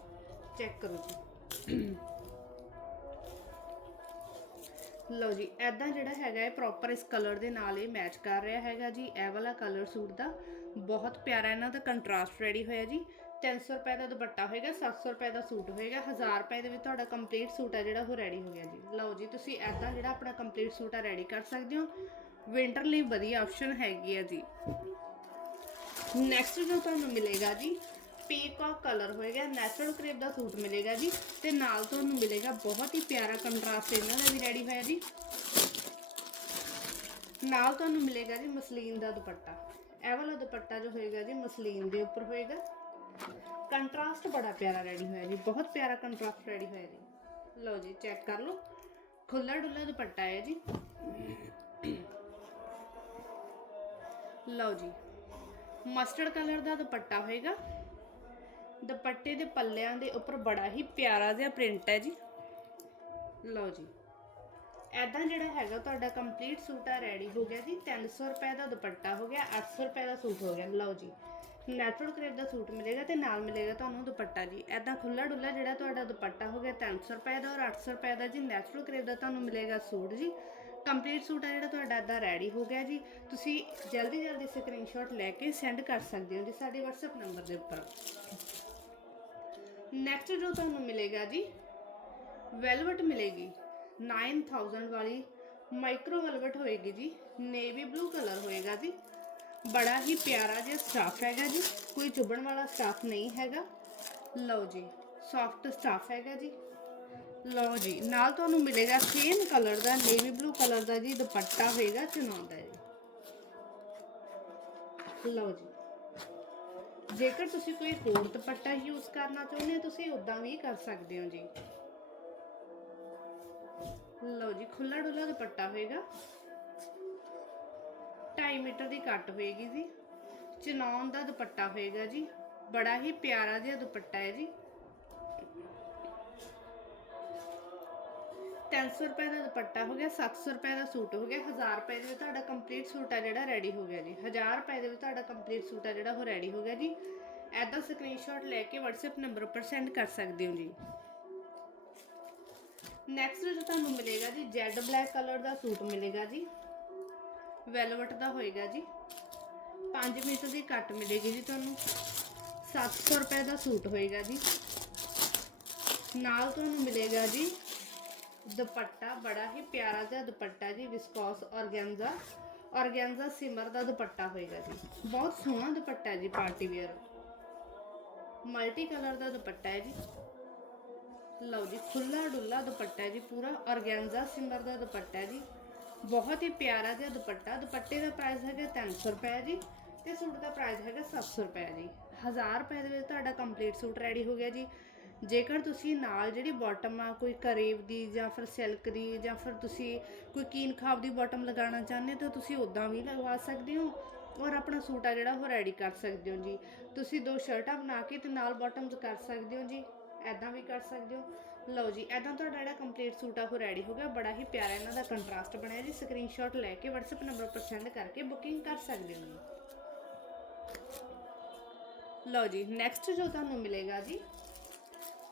ਚੈੱਕ ਕਰੋ ਜੀ। ਲਓ ਜੀ ਐਦਾਂ ਜਿਹੜਾ ਹੈਗਾ ਇਹ ਪ੍ਰੋਪਰ ਇਸ ਕਲਰ ਦੇ ਨਾਲ ਇਹ ਮੈਚ ਕਰ ਰਿਹਾ ਹੈਗਾ ਜੀ। ਇਹ ਵਾਲਾ ਕਲਰ ਸੂਟ ਦਾ ਬਹੁਤ ਪਿਆਰਾ ਇਹਨਾਂ ਦਾ ਕੰਟਰਾਸਟ ਰੈਡੀ ਹੋਇਆ ਜੀ। 300 ਰੁਪਏ ਦਾ ਦੁਪੱਟਾ ਹੋਏਗਾ 700 ਰੁਪਏ ਦਾ ਸੂਟ ਹੋਏਗਾ 1000 ਰੁਪਏ ਦੇ ਵਿੱਚ ਤੁਹਾਡਾ ਕੰਪਲੀਟ ਸੂਟ ਹੈ ਜਿਹੜਾ ਉਹ ਰੈਡੀ ਹੋ ਗਿਆ ਜੀ। ਲਓ ਜੀ, ਤੁਸੀਂ ਐਦਾਂ ਜਿਹੜਾ ਆਪਣਾ ਕੰਪਲੀਟ ਸੂਟ ਆ ਰੈਡੀ ਕਰ ਸਕਦੇ ਹੋ। ਵਿੰਟਰ ਲਈ ਵਧੀਆ ਆਪਸ਼ਨ ਹੈਗੀ ਆ ਜੀ। ਨੈਕਸਟ ਜੋ ਤੁਹਾਨੂੰ ਮਿਲੇਗਾ ਜੀ ਪੀਕੌਕ ਕਲਰ ਹੋਏਗਾ ਨੈਚੁਰਲ ਕ੍ਰੇਪ ਦਾ ਸੂਟ ਮਿਲੇਗਾ ਜੀ, ਤੇ ਨਾਲ ਤੁਹਾਨੂੰ ਮਿਲੇਗਾ ਬਹੁਤ ਹੀ ਪਿਆਰਾ ਕੰਟਰਾਸਟ ਇਹਨਾਂ ਦਾ ਵੀ ਰੈਡੀ ਹੋਇਆ ਜੀ। ਨਾਲ ਤੁਹਾਨੂੰ ਮਿਲੇਗਾ ਜੀ ਮਸਲੀਨ ਦਾ ਦੁਪੱਟਾ। ਇਹ ਵਾਲਾ ਦੁਪੱਟਾ ਜੋ ਹੋਏਗਾ ਜੀ, ਮਸਲੀਨ ਦੇ ਉੱਪਰ ਹੋਏਗਾ। ਕੰਟਰਾਸਟ ਬੜਾ ਪਿਆਰਾ ਰੈਡੀ ਹੋਇਆ ਜੀ, ਬਹੁਤ ਪਿਆਰਾ ਕੰਟਰਾਸਟ ਰੈਡੀ ਹੋਇਆ ਜੀ। ਲਓ ਜੀ ਚੈੱਕ ਕਰ ਲਓ। ਖੁੱਲਾ ਡੁੱਲਾ ਦੁਪੱਟਾ ਹੈ ਜੀ। ਲਓ ਜੀ। ਮਸਟਰਡ ਕਲਰ ਦਾ ਦੁਪੱਟਾ ਹੋਏਗਾ। ਦੁਪੱਟੇ ਦੇ ਪੱਲਿਆਂ ਦੇ ਉੱਪਰ ਬੜਾ ਹੀ ਪਿਆਰਾ ਜਿਹਾ ਪ੍ਰਿੰਟ ਹੈ ਜੀ। ਲਓ ਜੀ। ਐਦਾਂ ਜਿਹੜਾ ਹੈਗਾ ਤੁਹਾਡਾ ਕੰਪਲੀਟ ਸੂਟ ਆ ਰੈਡੀ ਹੋ ਗਿਆ ਜੀ। 300 ਰੁਪਏ ਦਾ ਦੁਪੱਟਾ ਹੋ ਗਿਆ 800 ਰੁਪਏ ਦਾ ਸੂਟ ਹੋ ਗਿਆ। ਲਓ ਜੀ। ਨੈਚੁਰਲ ਕਰੇਪ ਦਾ ਸੂਟ ਮਿਲੇਗਾ ਤੇ ਨਾਲ ਮਿਲੇਗਾ ਤੁਹਾਨੂੰ ਦੁਪੱਟਾ ਜੀ। ਐਦਾਂ ਖੁੱਲਾ ਡੁੱਲਾ ਜਿਹੜਾ ਤੁਹਾਡਾ ਦੁਪੱਟਾ ਹੋ ਗਿਆ 300 ਰੁਪਏ ਦਾ ਔਰ 800 ਰੁਪਏ ਦਾ ਜੀ। ਨੈਚੁਰਲ ਕਰੇਪ ਦਾ ਤੁਹਾਨੂੰ ਮਿਲੇਗਾ ਸੂਟ ਜੀ। ਕੰਪਲੀਟ ਸੂਟ ਆ ਜਿਹੜਾ ਤੁਹਾਡਾ ਐਦਾਂ ਰੈਡੀ ਹੋ ਗਿਆ ਜੀ। ਤੁਸੀਂ ਜਲਦੀ ਜਲਦੀ ਸਕਰੀਨਸ਼ਾਟ ਲੈ ਕੇ ਸੈਂਡ ਕਰ ਸਕਦੇ ਹੋ ਜੀ ਸਾਡੇ WhatsApp ਨੰਬਰ ਦੇ ਉੱਪਰ। ਨੈਕਸਟ ਜੋ ਤੁਹਾਨੂੰ ਮਿਲੇਗਾ ਜੀ ਵੈਲਵਟ ਮਿਲੇਗੀ। 9000 ਵਾਲੀ ਮਾਈਕਰੋ ਵੈਲਵਟ ਹੋਏਗੀ ਜੀ। ਨੇਵੀ ਬਲੂ ਕਲਰ ਹੋਏਗਾ ਜੀ। ਬੜਾ ਹੀ ਪਿਆਰਾ ਜਿਹਾ ਸਟਾਫ ਹੈਗਾ ਜੀ। ਕੋਈ ਚੁੱਭਣ ਵਾਲਾ ਸਟਾਫ ਨਹੀਂ ਹੈਗਾ। ਲਓ ਜੀ ਸੌਫਟ ਸਟਾਫ ਹੈਗਾ ਜੀ। ਲਓ ਜੀ, ਨਾਲ ਤੁਹਾਨੂੰ ਮਿਲੇਗਾ ਸੇਮ ਕਲਰ ਦਾ ਨੇਵੀ ਬਲੂ ਕਲਰ ਦਾ ਜੀ, ਦੁਪੱਟਾ ਹੋਏਗਾ ਚੁਣਾਉਣ ਦਾ ਜੀ। ਲਓ ਜੀ। ਜੇਕਰ ਤੁਸੀਂ ਕੋਈ ਹੋਰ ਦੁਪੱਟਾ ਯੂਜ਼ ਕਰਨਾ ਚਾਹੁੰਦੇ ਹੋ, ਤੁਸੀਂ ਉਦਾਂ ਵੀ ਕਰ ਸਕਦੇ ਹੋ ਜੀ। ਲਓ ਜੀ ਖੁੱਲਾ ਡੁੱਲਾ ਦੁਪੱਟਾ ਹੋਏਗਾ। 2.5 ਮੀਟਰ ਦੀ ਕੱਟ ਹੋਏਗੀ ਜੀ। ਚਨੌਨ ਦਾ ਦੁਪੱਟਾ ਹੋਏਗਾ ਜੀ। ਬੜਾ ਹੀ ਪਿਆਰਾ ਜਿਹਾ ਦੁਪੱਟਾ ਹੈ ਜੀ। 300 ਰੁਪਏ ਦਾ ਦੁਪੱਟਾ ਹੋ ਗਿਆ 700 ਰੁਪਏ ਦਾ ਸੂਟ ਹੋ ਗਿਆ 1000 ਰੁਪਏ ਦੇ ਵਿੱਚ ਤੁਹਾਡਾ ਕੰਪਲੀਟ ਸੂਟ ਆ ਜਿਹੜਾ ਰੈਡੀ ਹੋ ਗਿਆ ਜੀ। 1000 ਰੁਪਏ ਦੇ ਵਿੱਚ ਤੁਹਾਡਾ ਕੰਪਲੀਟ ਸੂਟ ਆ ਜਿਹੜਾ ਉਹ ਰੈਡੀ ਹੋ ਗਿਆ ਜੀ। ਐਦਾ ਸਕਰੀਨਸ਼ਾਟ ਲੈ ਕੇ WhatsApp ਨੰਬਰ ਉੱਪਰ ਸੈਂਡ ਕਰ ਸਕਦੇ ਹੋ ਜੀ। ਨੈਕਸਟ ਜੋ ਤੁਹਾਨੂੰ ਮਿਲੇਗਾ ਜੀ ਜੈਡ ਬਲੈਕ ਕਲਰ ਦਾ ਸੂਟ ਮਿਲੇਗਾ ਜੀ। ਵੈਲਵਟ ਦਾ ਹੋਏਗਾ ਜੀ। 5 ਮੀਟਰ ਦੀ ਕੱਟ ਮਿਲੇਗੀ ਜੀ ਤੁਹਾਨੂੰ। 700 ਰੁਪਏ ਦਾ ਸੂਟ ਹੋਏਗਾ ਜੀ। ਨਾਲ ਤੁਹਾਨੂੰ ਮਿਲੇਗਾ ਜੀ ਦੁਪੱਟਾ ਬੜਾ ਹੀ ਪਿਆਰਾ ਜਿਹਾ ਦੁਪੱਟਾ ਜੀ ਵਿਸਕੋਸ ਔਰਗੈਂਜ਼ਾ ਔਰਗੈਂਜ਼ਾ ਸਿਮਰ ਦਾ ਦੁਪੱਟਾ ਹੋਏਗਾ ਜੀ। ਬਹੁਤ ਸੋਹਣਾ ਦੁਪੱਟਾ ਹੈ ਜੀ ਪਾਰਟੀ ਵੇਅਰ ਮਲਟੀ ਕਲਰ ਦਾ ਦੁਪੱਟਾ ਹੈ ਜੀ। ਲਓ ਜੀ ਖੁੱਲਾ ਡੁੱਲਾ ਦੁਪੱਟਾ ਹੈ ਜੀ, ਪੂਰਾ ਔਰਗੈਂਜ਼ਾ ਸਿਮਰ ਦਾ ਦੁਪੱਟਾ ਹੈ ਜੀ। ਬਹੁਤ ਹੀ ਪਿਆਰਾ ਜਿਹਾ ਦੁਪੱਟਾ। ਦੁਪੱਟੇ ਦਾ ਪ੍ਰਾਈਸ ਹੈਗਾ 300 ਰੁਪਏ ਜੀ ਤੇ ਸੂਟ ਦਾ ਪ੍ਰਾਈਸ ਹੈਗਾ 700 ਰੁਪਏ ਜੀ। 1000 ਰੁਪਏ ਦੇ ਵਿੱਚ ਤੁਹਾਡਾ ਕੰਪਲੀਟ ਸੂਟ ਰੈਡੀ ਹੋ ਗਿਆ ਜੀ। ਜੇਕਰ ਤੁਸੀਂ ਨਾਲ ਜਿਹੜੀ ਬਾਟਮ ਆ, ਕੋਈ ਕਰੇਵ ਦੀ ਜਾਂ ਫਿਰ ਸਿਲਕ ਦੀ ਜਾਂ ਫਿਰ ਤੁਸੀਂ ਕੋਈ ਕੀਨ ਖਾਬ ਦੀ ਬਾਟਮ ਲਗਾਉਣਾ ਚਾਹੁੰਦੇ ਹੋ, ਤਾਂ ਤੁਸੀਂ ਉਦਾਂ ਵੀ ਲਗਵਾ ਸਕਦੇ ਹੋ ਔਰ ਆਪਣਾ ਸੂਟ ਆ ਜਿਹੜਾ ਉਹ ਰੈਡੀ ਕਰ ਸਕਦੇ ਹੋ ਜੀ। ਤੁਸੀਂ ਦੋ ਸ਼ਰਟਾਂ ਬਣਾ ਕੇ ਤੇ ਨਾਲ ਬਾਟਮਸ ਕਰ ਸਕਦੇ ਹੋ ਜੀ। ਐਦਾਂ ਵੀ ਕਰ ਸਕਦੇ ਹੋ। ਲਓ ਜੀ ਐਦਾਂ ਤੁਹਾਡਾ ਜਿਹੜਾ ਕੰਪਲੀਟ ਸੂਟ ਆ, ਉਹ ਰੈਡੀ ਹੋ ਗਿਆ। ਬੜਾ ਹੀ ਪਿਆਰਾ ਇਹਨਾਂ ਦਾ ਕੰਟਰਾਸਟ ਬਣਿਆ ਜੀ। ਸਕਰੀਨਸ਼ਾਟ ਲੈ ਕੇ WhatsApp ਨੰਬਰ ਉੱਪਰ ਸੈਂਡ ਕਰਕੇ ਬੁਕਿੰਗ ਕਰ ਸਕਦੇ ਹੋ ਜੀ। ਲਓ ਜੀ ਨੈਕਸਟ ਜੋ ਤੁਹਾਨੂੰ ਮਿਲੇਗਾ ਜੀ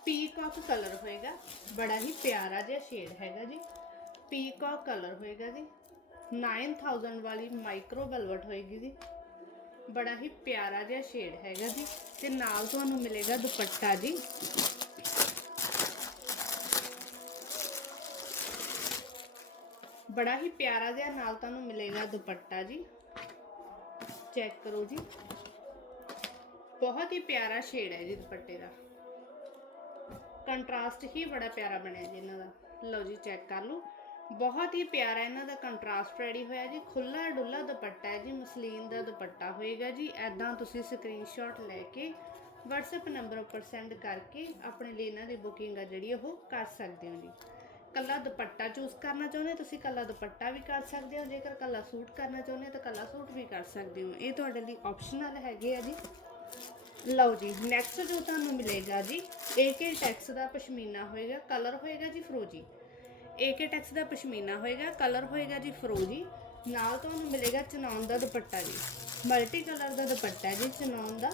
ਪੀਕਾਕ ਕਲਰ ਹੋਏਗਾ। ਬੜਾ ਹੀ ਪਿਆਰਾ ਜਿਹਾ ਸ਼ੇਡ ਹੈਗਾ ਜੀ। ਪੀਕਾਕ ਕਲਰ ਹੋਏਗਾ ਜੀ। 9000 ਵਾਲੀ ਮਾਈਕਰੋ ਵੈਲਵਟ ਹੋਏਗੀ ਜੀ। ਬੜਾ ਹੀ ਪਿਆਰਾ ਜਿਹਾ ਸ਼ੇਡ ਹੈਗਾ ਜੀ। ਤੇ ਨਾਲ ਤੁਹਾਨੂੰ ਮਿਲੇਗਾ ਦੁਪੱਟਾ ਜੀ। ਬੜਾ ਹੀ ਪਿਆਰਾ ਜਿਹਾ ਨਾਲ ਤੁਹਾਨੂੰ ਮਿਲੇਗਾ ਦੁਪੱਟਾ ਜੀ। ਚੈੱਕ ਕਰੋ ਜੀ। ਬਹੁਤ ਹੀ ਪਿਆਰਾ ਸ਼ੇਡ ਹੈ ਜੀ ਦੁਪੱਟੇ ਦਾ। ਕੰਟਰਾਸਟ ਹੀ ਬੜਾ ਪਿਆਰਾ ਬਣਿਆ ਜੀ ਇਹਨਾਂ ਦਾ। ਲਓ ਜੀ ਚੈੱਕ ਕਰ ਲਓ। ਬਹੁਤ ਹੀ ਪਿਆਰਾ ਇਹਨਾਂ ਦਾ ਕੰਟਰਾਸਟ ਰੈਡੀ ਹੋਇਆ ਜੀ। ਖੁੱਲਾ ਡੁੱਲਾ ਦੁਪੱਟਾ ਹੈ ਜੀ, ਮਸਲੀਨ ਦਾ ਦੁਪੱਟਾ ਹੋਏਗਾ ਜੀ। ਐਦਾਂ ਤੁਸੀਂ ਸਕਰੀਨਸ਼ਾਟ ਲੈ ਕੇ WhatsApp ਨੰਬਰ ਉੱਪਰ ਸੈਂਡ ਕਰਕੇ ਆਪਣੇ ਲਈ ਇਹਨਾਂ ਦੀ ਬੁਕਿੰਗ ਆ ਜਿਹੜੀ ਉਹ ਕਰ ਸਕਦੇ ਹੋ ਜੀ। ਕੱਲਾ ਦੁਪੱਟਾ ਚੂਜ਼ ਕਰਨਾ ਚਾਹੁੰਦੇ ਹੋ, ਤੁਸੀਂ ਕੱਲਾ ਦੁਪੱਟਾ ਵੀ ਕਰ ਸਕਦੇ ਹੋ। ਜੇਕਰ ਕੱਲਾ ਸੂਟ ਕਰਨਾ ਚਾਹੁੰਦੇ ਹੋ, ਤਾਂ ਕੱਲਾ ਸੂਟ ਵੀ ਕਰ ਸਕਦੇ ਹੋ। ਇਹ ਤੁਹਾਡੇ ਲਈ ਆਪਸ਼ਨਲ ਹੈਗੇ ਆ ਜੀ। ਲਓ ਜੀ ਨੈਕਸਟ ਜੋ ਤੁਹਾਨੂੰ ਮਿਲੇਗਾ ਜੀ ਏਕੇ ਟੈਕਸ ਦਾ ਪਸ਼ਮੀਨਾ ਹੋਏਗਾ ਕਲਰ ਹੋਏਗਾ ਜੀ ਫਰੋਜੀ। ਏਕੇ ਟੈਕਸ ਦਾ ਪਸ਼ਮੀਨਾ ਹੋਏਗਾ ਕਲਰ ਹੋਏਗਾ ਜੀ ਫਰੋਜੀ। ਨਾਲ ਤੁਹਾਨੂੰ ਮਿਲੇਗਾ ਚਨੌਨ ਦਾ ਦੁਪੱਟਾ ਜੀ। ਮਲਟੀ ਕਲਰ ਦਾ ਦੁਪੱਟਾ ਜੀ ਚਨੌਨ ਦਾ।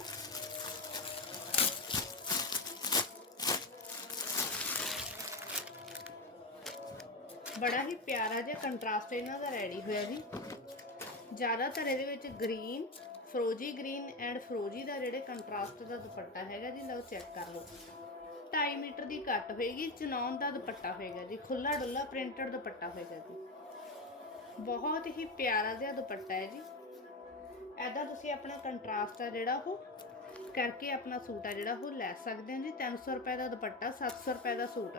ਬੜਾ ਹੀ ਪਿਆਰਾ ਜਿਹਾ ਕੰਟਰਾਸਟ ਇਹਨਾਂ ਦਾ ਰੈਡੀ ਹੋਇਆ ਜੀ। ਜ਼ਿਆਦਾਤਰ ਇਹਦੇ ਵਿੱਚ ਗ੍ਰੀਨ ਫਰੋਜੀ ਗ੍ਰੀਨ ਐਂਡ ਫਰੋਜੀ ਦਾ ਜਿਹੜੇ ਕੰਟਰਾਸਟ ਦਾ ਦੁਪੱਟਾ ਹੈਗਾ ਜੀ ਲਓ ਚੈੱਕ ਕਰ ਲਓ। 2.5 ਮੀਟਰ ਦੀ ਕੱਟ ਹੋਏਗੀ ਚਨੌਨ ਦਾ ਦੁਪੱਟਾ ਹੋਏਗਾ ਜੀ ਖੁੱਲਾ ਡੁੱਲਾ ਪ੍ਰਿੰਟਡ ਦੁਪੱਟਾ ਹੋਏਗਾ ਜੀ। ਬਹੁਤ ਹੀ ਪਿਆਰਾ ਜਿਹਾ ਦੁਪੱਟਾ ਹੈ ਜੀ। ਐਦਾ ਤੁਸੀਂ ਆਪਣਾ ਕੰਟਰਾਸਟ ਆ ਜਿਹੜਾ ਉਹ ਕਰਕੇ ਆਪਣਾ ਸੂਟ ਆ ਜਿਹੜਾ ਉਹ ਲੈ ਸਕਦੇ ਹੋ ਜੀ। 300 ਰੁਪਏ ਦਾ ਦੁਪੱਟਾ 700 ਰੁਪਏ ਦਾ ਸੂਟ।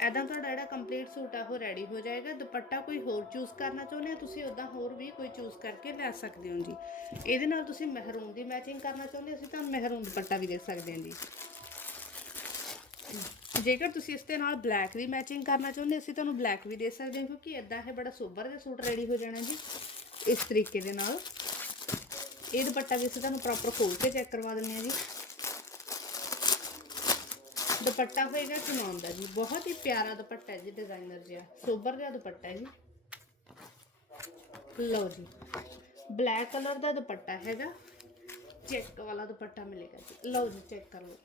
ਐਦਾਂ ਤੁਹਾਡਾ ਜਿਹੜਾ ਕੰਪਲੀਟ ਸੂਟ ਆ, ਉਹ ਰੈਡੀ ਹੋ ਜਾਏਗਾ। ਦੁਪੱਟਾ ਕੋਈ ਹੋਰ ਚੂਜ਼ ਕਰਨਾ ਚਾਹੁੰਦੇ ਹੋ, ਤੁਸੀਂ ਉਦਾਂ ਹੋਰ ਵੀ ਕੋਈ ਚੂਜ਼ ਕਰਕੇ ਲੈ ਸਕਦੇ ਹੋ ਜੀ। ਇਹਦੇ ਨਾਲ ਤੁਸੀਂ ਮਹਿਰੂਨ ਦੀ ਮੈਚਿੰਗ ਕਰਨਾ ਚਾਹੁੰਦੇ ਹੋ, ਅਸੀਂ ਤੁਹਾਨੂੰ ਮਹਿਰੂਨ ਦੁਪੱਟਾ ਵੀ ਦੇ ਸਕਦੇ ਹਾਂ ਜੀ। ਜੇਕਰ ਤੁਸੀਂ ਇਸ ਦੇ ਨਾਲ ਬਲੈਕ ਦੀ ਮੈਚਿੰਗ ਕਰਨਾ ਚਾਹੁੰਦੇ ਅਸੀਂ ਤੁਹਾਨੂੰ ਬਲੈਕ ਵੀ ਦੇ ਸਕਦੇ ਹਾਂ, ਕਿਉਂਕਿ ਇਦਾਂ ਇਹ ਬੜਾ ਸੋਬਰ ਜਿਹਾ ਸੂਟ ਰੈਡੀ ਹੋ ਜਾਣਾ ਜੀ। ਇਸ ਤਰੀਕੇ ਦੇ ਨਾਲ। ਇਹ ਦੁਪੱਟਾ ਵੀ ਅਸੀਂ ਤੁਹਾਨੂੰ ਪ੍ਰੋਪਰ ਖੋਲ ਕੇ ਚੈੱਕ ਕਰਵਾ ਦਿੰਦੇ ਹਾਂ ਜੀ। ਦੁਪੱਟਾ ਹੋਏਗਾ ਚਨੌਨ ਦਾ ਜੀ। ਬਹੁਤ ਹੀ ਪਿਆਰਾ ਦੁਪੱਟਾ ਹੈ ਜੀ ਡਿਜ਼ਾਈਨਰ ਜਿਹਾ। ਸੋਬਰ ਜਿਹਾ ਦੁਪੱਟਾ ਹੈ ਜੀ। ਲਓ ਜੀ। ਬਲੈਕ ਕਲਰ ਦਾ ਦੁਪੱਟਾ ਹੈਗਾ। ਚੈੱਕ ਵਾਲਾ ਦੁਪੱਟਾ ਮਿਲੇਗਾ ਜੀ। ਲਓ ਜੀ ਚੈੱਕ ਕਰ ਲਓ।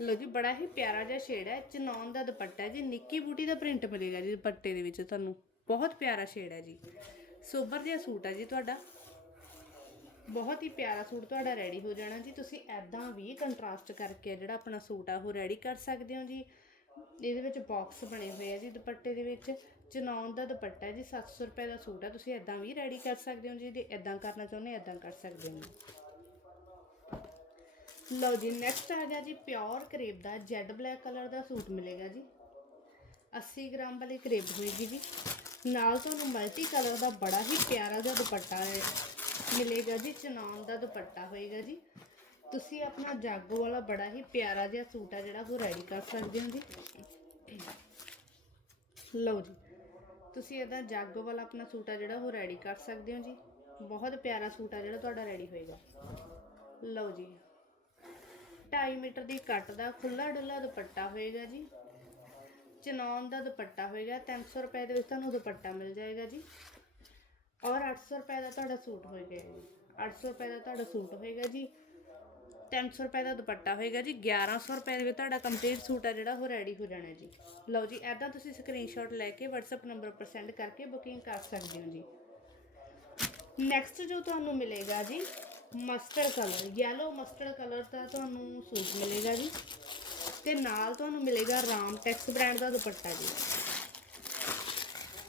ਲਓ ਜੀ, ਬੜਾ ਹੀ ਪਿਆਰਾ ਜਿਹਾ ਸ਼ੇਡ ਹੈ। ਚਨੌਨ ਦਾ ਦੁਪੱਟਾ ਹੈ ਜੀ। ਨਿੱਕੀ ਬੂਟੀ ਦਾ ਪ੍ਰਿੰਟ ਮਿਲੇਗਾ ਜੀ ਦੁਪੱਟੇ ਦੇ ਵਿੱਚ ਤੁਹਾਨੂੰ। ਬਹੁਤ ਪਿਆਰਾ ਸ਼ੇਡ ਹੈ ਜੀ। ਸੋਬਰ ਜਿਹਾ ਸੂਟ ਹੈ ਜੀ ਤੁਹਾਡਾ। ਬਹੁਤ ਹੀ ਪਿਆਰਾ ਸੂਟ ਤੁਹਾਡਾ ਰੈਡੀ ਹੋ ਜਾਣਾ ਜੀ। ਤੁਸੀਂ ਐਦਾਂ ਵੀ ਕੰਟਰਾਸਟ ਕਰਕੇ ਜਿਹੜਾ ਆਪਣਾ ਸੂਟ ਆ, ਉਹ ਰੈਡੀ ਕਰ ਸਕਦੇ ਹੋ ਜੀ। ਇਹਦੇ ਵਿੱਚ ਬਾਕਸ ਬਣੇ ਹੋਏ ਆ ਜੀ ਦੁਪੱਟੇ ਦੇ ਵਿੱਚ। ਚਨੌਨ ਦਾ ਦੁਪੱਟਾ ਹੈ ਜੀ 700 ਰੁਪਏ ਦਾ ਸੂਟ ਆ। ਤੁਸੀਂ ਐਦਾਂ ਵੀ ਰੈਡੀ ਕਰ ਸਕਦੇ ਹੋ ਜੀ, ਜੇ ਐਦਾਂ ਕਰਨਾ ਚਾਹੁੰਦੇ ਐਦਾਂ ਕਰ ਸਕਦੇ ਹੋ। ਲਓ ਜੀ ਨੈਕਸਟ ਆ ਗਿਆ ਜੀ ਪਿਓਰ ਕਰੇਬ ਦਾ ਜੈਡ ਬਲੈਕ ਕਲਰ ਦਾ ਸੂਟ ਮਿਲੇਗਾ ਜੀ। 80 ਗ੍ਰਾਮ ਵਾਲੀ ਕਰੇਬ ਹੋਏਗੀ ਜੀ। ਨਾਲ ਤੁਹਾਨੂੰ ਮਲਟੀ ਕਲਰ ਦਾ ਬੜਾ ਹੀ ਪਿਆਰਾ ਜਿਹਾ ਦੁਪੱਟਾ ਹੈ ਮਿਲੇਗਾ ਜੀ, ਚਨਾਨ ਦਾ ਦੁਪੱਟਾ ਹੋਏਗਾ ਜੀ। ਤੁਸੀਂ ਆਪਣਾ ਜਾਗੋ ਵਾਲਾ ਬੜਾ ਹੀ ਪਿਆਰਾ ਜਿਹਾ ਸੂਟ ਆ ਜਿਹੜਾ, ਉਹ ਰੈਡੀ ਕਰ ਸਕਦੇ ਹੋ ਜੀ। ਲਓ ਜੀ, ਤੁਸੀਂ ਇਹਦਾ ਜਾਗੋ ਵਾਲਾ ਆਪਣਾ ਸੂਟ ਆ ਜਿਹੜਾ, ਉਹ ਰੈਡੀ ਕਰ ਸਕਦੇ ਹੋ ਜੀ। ਬਹੁਤ ਪਿਆਰਾ ਸੂਟ ਆ ਜਿਹੜਾ, ਤੁਹਾਡਾ ਰੈਡੀ ਹੋਏਗਾ। ਲਓ ਜੀ 2.5 ਮੀਟਰ ਦੀ ਕੱਟ ਦਾ ਖੁੱਲਾ ਡੁੱਲਾ ਦੁਪੱਟਾ ਹੋਏਗਾ ਜੀ। ਚਨੌਨ ਦਾ ਦੁਪੱਟਾ ਹੋਏਗਾ 300 ਰੁਪਏ ਦੇ ਵਿੱਚ ਤੁਹਾਨੂੰ ਦੁਪੱਟਾ ਮਿਲ ਜਾਏਗਾ ਜੀ। ਔਰ 800 ਰੁਪਏ ਦਾ ਤੁਹਾਡਾ ਸੂਟ ਹੋਏਗਾ ਜੀ। 800 ਰੁਪਏ ਦਾ ਤੁਹਾਡਾ ਸੂਟ ਹੋਏਗਾ ਜੀ। 300 ਰੁਪਏ ਦਾ ਦੁਪੱਟਾ ਹੋਏਗਾ ਜੀ। 1100 ਰੁਪਏ ਦੇ ਵਿੱਚ ਤੁਹਾਡਾ ਕੰਪਲੀਟ ਸੂਟ ਆ ਜਿਹੜਾ, ਉਹ ਰੈਡੀ ਹੋ ਜਾਣਾ ਜੀ। ਲਓ ਜੀ ਐਦਾਂ ਤੁਸੀਂ ਸਕਰੀਨਸ਼ਾਟ ਲੈ ਕੇ WhatsApp ਨੰਬਰ ਉੱਪਰ ਸੈਂਡ ਕਰਕੇ ਬੁਕਿੰਗ ਕਰ ਸਕਦੇ ਹੋ ਜੀ। ਨੈਕਸਟ ਜੋ ਤੁਹਾਨੂੰ ਮਿਲੇਗਾ ਜੀ mustard colour yellow mustard colour ਦਾ ਤੁਹਾਨੂੰ ਸੂਟ ਮਿਲੇਗਾ ਜੀ। ਤੇ ਨਾਲ ਤੁਹਾਨੂੰ ਮਿਲੇਗਾ ਰਾਮ ਟੈਕਸ ਬ੍ਰਾਂਡ ਦਾ ਦੁਪੱਟਾ ਜੀ।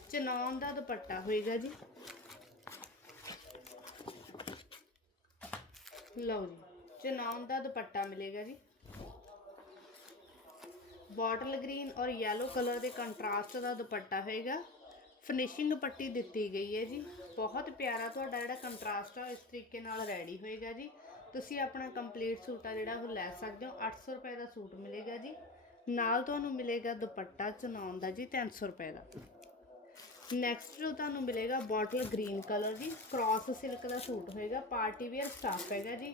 ਚਨੌਨ ਦਾ ਦੁਪੱਟਾ ਹੋਏਗਾ ਜੀ। ਲਓ ਜੀ। ਚਨੌਨ ਦਾ ਦੁਪੱਟਾ ਮਿਲੇਗਾ ਜੀ। ਬੋਟਲ ਗ੍ਰੀਨ ਔਰ ਯੈਲੋ ਕਲਰ ਦੇ ਕੰਟਰਾਸਟ ਦਾ ਦੁਪੱਟਾ ਹੋਏਗਾ। ਫਿਨਿਸ਼ਿੰਗ ਪੱਟੀ ਦਿੱਤੀ ਗਈ ਹੈ ਜੀ। ਬਹੁਤ ਪਿਆਰਾ ਤੁਹਾਡਾ ਜਿਹੜਾ ਕੰਟਰਾਸਟ ਆ ਇਸ ਤਰੀਕੇ ਨਾਲ ਰੈਡੀ ਹੋਏਗਾ ਜੀ। ਤੁਸੀਂ ਆਪਣਾ ਕੰਪਲੀਟ ਸੂਟ ਆ ਜਿਹੜਾ, ਉਹ ਲੈ ਸਕਦੇ ਹੋ। 800 ਰੁਪਏ ਦਾ ਸੂਟ ਮਿਲੇਗਾ ਜੀ। ਨਾਲ ਤੁਹਾਨੂੰ ਮਿਲੇਗਾ ਦੁਪੱਟਾ ਚਨਾਉਣ ਦਾ ਜੀ 300 ਰੁਪਏ ਦਾ। ਨੈਕਸਟ ਜੋ ਤੁਹਾਨੂੰ ਮਿਲੇਗਾ ਬੋਟਲ ਗ੍ਰੀਨ ਕਲਰ ਜੀ ਕ੍ਰਾਸ ਸਿਲਕ ਦਾ ਸੂਟ ਹੋਏਗਾ ਪਾਰਟੀ ਵੇਅਰ ਸਟਾਫ ਹੈਗਾ ਜੀ।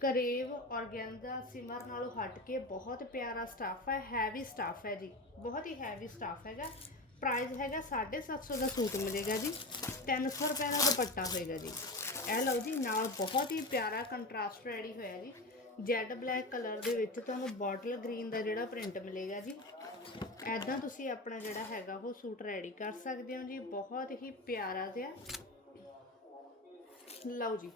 ਕਰੇਵ ਔਰਗੈਂਜ਼ਾ ਸਿਮਰ ਨਾਲੋਂ ਹਟ ਕੇ ਬਹੁਤ ਪਿਆਰਾ ਸਟਾਫ ਹੈ ਹੈਵੀ ਸਟਾਫ ਹੈ ਜੀ। ਬਹੁਤ ਹੀ ਹੈਵੀ ਸਟਾਫ ਹੈਗਾ। ਪ੍ਰਾਈਸ ਹੈਗਾ 750 ਦਾ ਸੂਟ ਮਿਲੇਗਾ ਜੀ। 300 ਰੁਪਏ ਦਾ ਦੁਪੱਟਾ ਹੋਏਗਾ ਜੀ। ਇਹ ਲਓ ਜੀ, ਨਾਲ ਬਹੁਤ ਹੀ ਪਿਆਰਾ ਕੰਟਰਾਸਟ ਰੈਡੀ ਹੋਇਆ ਜੀ। ਜੈਡ ਬਲੈਕ ਕਲਰ ਦੇ ਵਿੱਚ ਤੁਹਾਨੂੰ ਬੋਟਲ ਗ੍ਰੀਨ ਦਾ ਜਿਹੜਾ ਪ੍ਰਿੰਟ ਮਿਲੇਗਾ ਜੀ। ਐਦਾਂ ਤੁਸੀਂ ਆਪਣਾ ਜਿਹੜਾ ਹੈਗਾ ਉਹ ਸੂਟ ਰੈਡੀ ਕਰ ਸਕਦੇ ਹੋ ਜੀ, ਬਹੁਤ ਹੀ ਪਿਆਰਾ ਜਿਹਾ। ਲਓ ਜੀ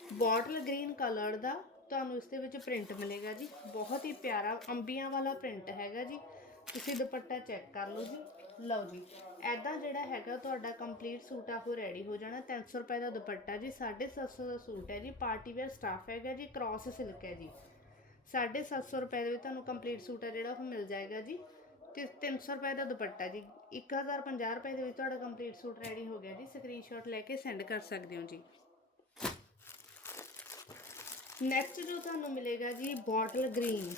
ਬੋਟਲ ਗ੍ਰੀਨ ਕਲਰ ਦਾ ਤੁਹਾਨੂੰ ਇਸ ਦੇ ਵਿੱਚ ਪ੍ਰਿੰਟ ਮਿਲੇਗਾ ਜੀ। ਬਹੁਤ ਹੀ ਪਿਆਰਾ ਅੰਬੀਆਂ ਵਾਲਾ ਪ੍ਰਿੰਟ ਹੈਗਾ ਜੀ। ਤੁਸੀਂ ਦੁਪੱਟਾ ਚੈੱਕ ਕਰ ਲਓ ਜੀ। ਲਓ ਜੀ ਐਦਾਂ ਜਿਹੜਾ ਹੈਗਾ ਤੁਹਾਡਾ ਕੰਪਲੀਟ ਸੂਟ ਆ, ਉਹ ਰੈਡੀ ਹੋ ਜਾਣਾ। 300 ਰੁਪਏ ਦਾ ਦੁਪੱਟਾ ਜੀ 750 ਦਾ ਸੂਟ ਹੈ ਜੀ। ਪਾਰਟੀ ਵੇਅਰ ਸਟਾਫ ਹੈਗਾ ਜੀ ਕ੍ਰਾਸ ਸਿਲਕ ਹੈ ਜੀ। 750 ਰੁਪਏ ਦੇ ਵਿੱਚ ਤੁਹਾਨੂੰ ਕੰਪਲੀਟ ਸੂਟ ਆ ਜਿਹੜਾ, ਉਹ ਮਿਲ ਜਾਏਗਾ ਜੀ। ਤੇ 300 ਰੁਪਏ ਦਾ ਦੁਪੱਟਾ ਜੀ। 1050 ਰੁਪਏ ਦੇ ਵਿੱਚ ਤੁਹਾਡਾ ਕੰਪਲੀਟ ਸੂਟ ਰੈਡੀ ਹੋ ਗਿਆ ਜੀ। ਸਕਰੀਨਸ਼ਾਟ ਲੈ ਕੇ ਸੈਂਡ ਕਰ ਸਕਦੇ ਹੋ ਜੀ। ਨੈਕਸਟ ਜੋ ਤੁਹਾਨੂੰ ਮਿਲੇਗਾ ਜੀ bottle green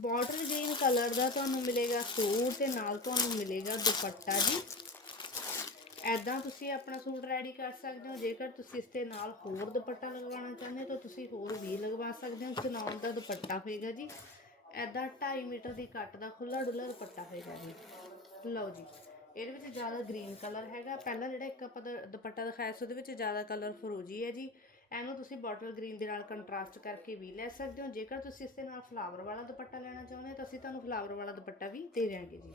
bottle green colour ਦਾ ਤੁਹਾਨੂੰ ਮਿਲੇਗਾ ਸੂਟ ਤੇ ਨਾਲ ਤੁਹਾਨੂੰ ਮਿਲੇਗਾ ਦੁਪੱਟਾ ਜੀ। ਐਦਾਂ ਤੁਸੀਂ ਆਪਣਾ ਸੂਟ ਰੈਡੀ ਕਰ ਸਕਦੇ ਹੋ। ਜੇਕਰ ਤੁਸੀਂ ਇਸ ਦੇ ਨਾਲ ਹੋਰ ਦੁਪੱਟਾ ਲਗਵਾਉਣਾ ਚਾਹੁੰਦੇ ਹੋ ਤਾਂ ਤੁਸੀਂ ਹੋਰ ਵੀ ਲਗਵਾ ਸਕਦੇ ਹੋ। ਚਨਾਉਣ ਦਾ ਦੁਪੱਟਾ ਹੋਏਗਾ ਜੀ। ਐਦਾਂ 2.5 ਮੀਟਰ ਦੀ ਕੱਟ ਦਾ ਖੁੱਲਾ ਡੁੱਲਾ ਦੁਪੱਟਾ ਹੋਏਗਾ ਜੀ। ਲਓ ਜੀ, ਇਹਦੇ ਵਿੱਚ ਜ਼ਿਆਦਾ ਗ੍ਰੀਨ ਕਲਰ ਹੈਗਾ। ਪਹਿਲਾਂ ਜਿਹੜਾ ਇੱਕ ਆਪਾਂ ਦਾ, ਦੁਪੱਟਾ ਦਿਖਾਇਆ ਸੀ, ਉਹਦੇ ਵਿੱਚ ਜ਼ਿਆਦਾ ਕਲਰ ਫਰੋਜੀ ਹੈ ਜੀ। ਇਹਨੂੰ ਤੁਸੀਂ ਬੋਟਲ ਗ੍ਰੀਨ ਦੇ ਨਾਲ ਕੰਟਰਾਸਟ ਕਰਕੇ ਵੀ ਲੈ ਸਕਦੇ ਹੋ। ਜੇਕਰ ਤੁਸੀਂ ਇਸ ਦੇ ਨਾਲ ਫਲਾਵਰ ਵਾਲਾ ਦੁਪੱਟਾ ਲੈਣਾ ਚਾਹੁੰਦੇ ਹੋ, ਤਾਂ ਅਸੀਂ ਤੁਹਾਨੂੰ ਫਲਾਵਰ ਵਾਲਾ ਦੁਪੱਟਾ ਵੀ ਦੇ ਦਿਆਂਗੇ ਜੀ।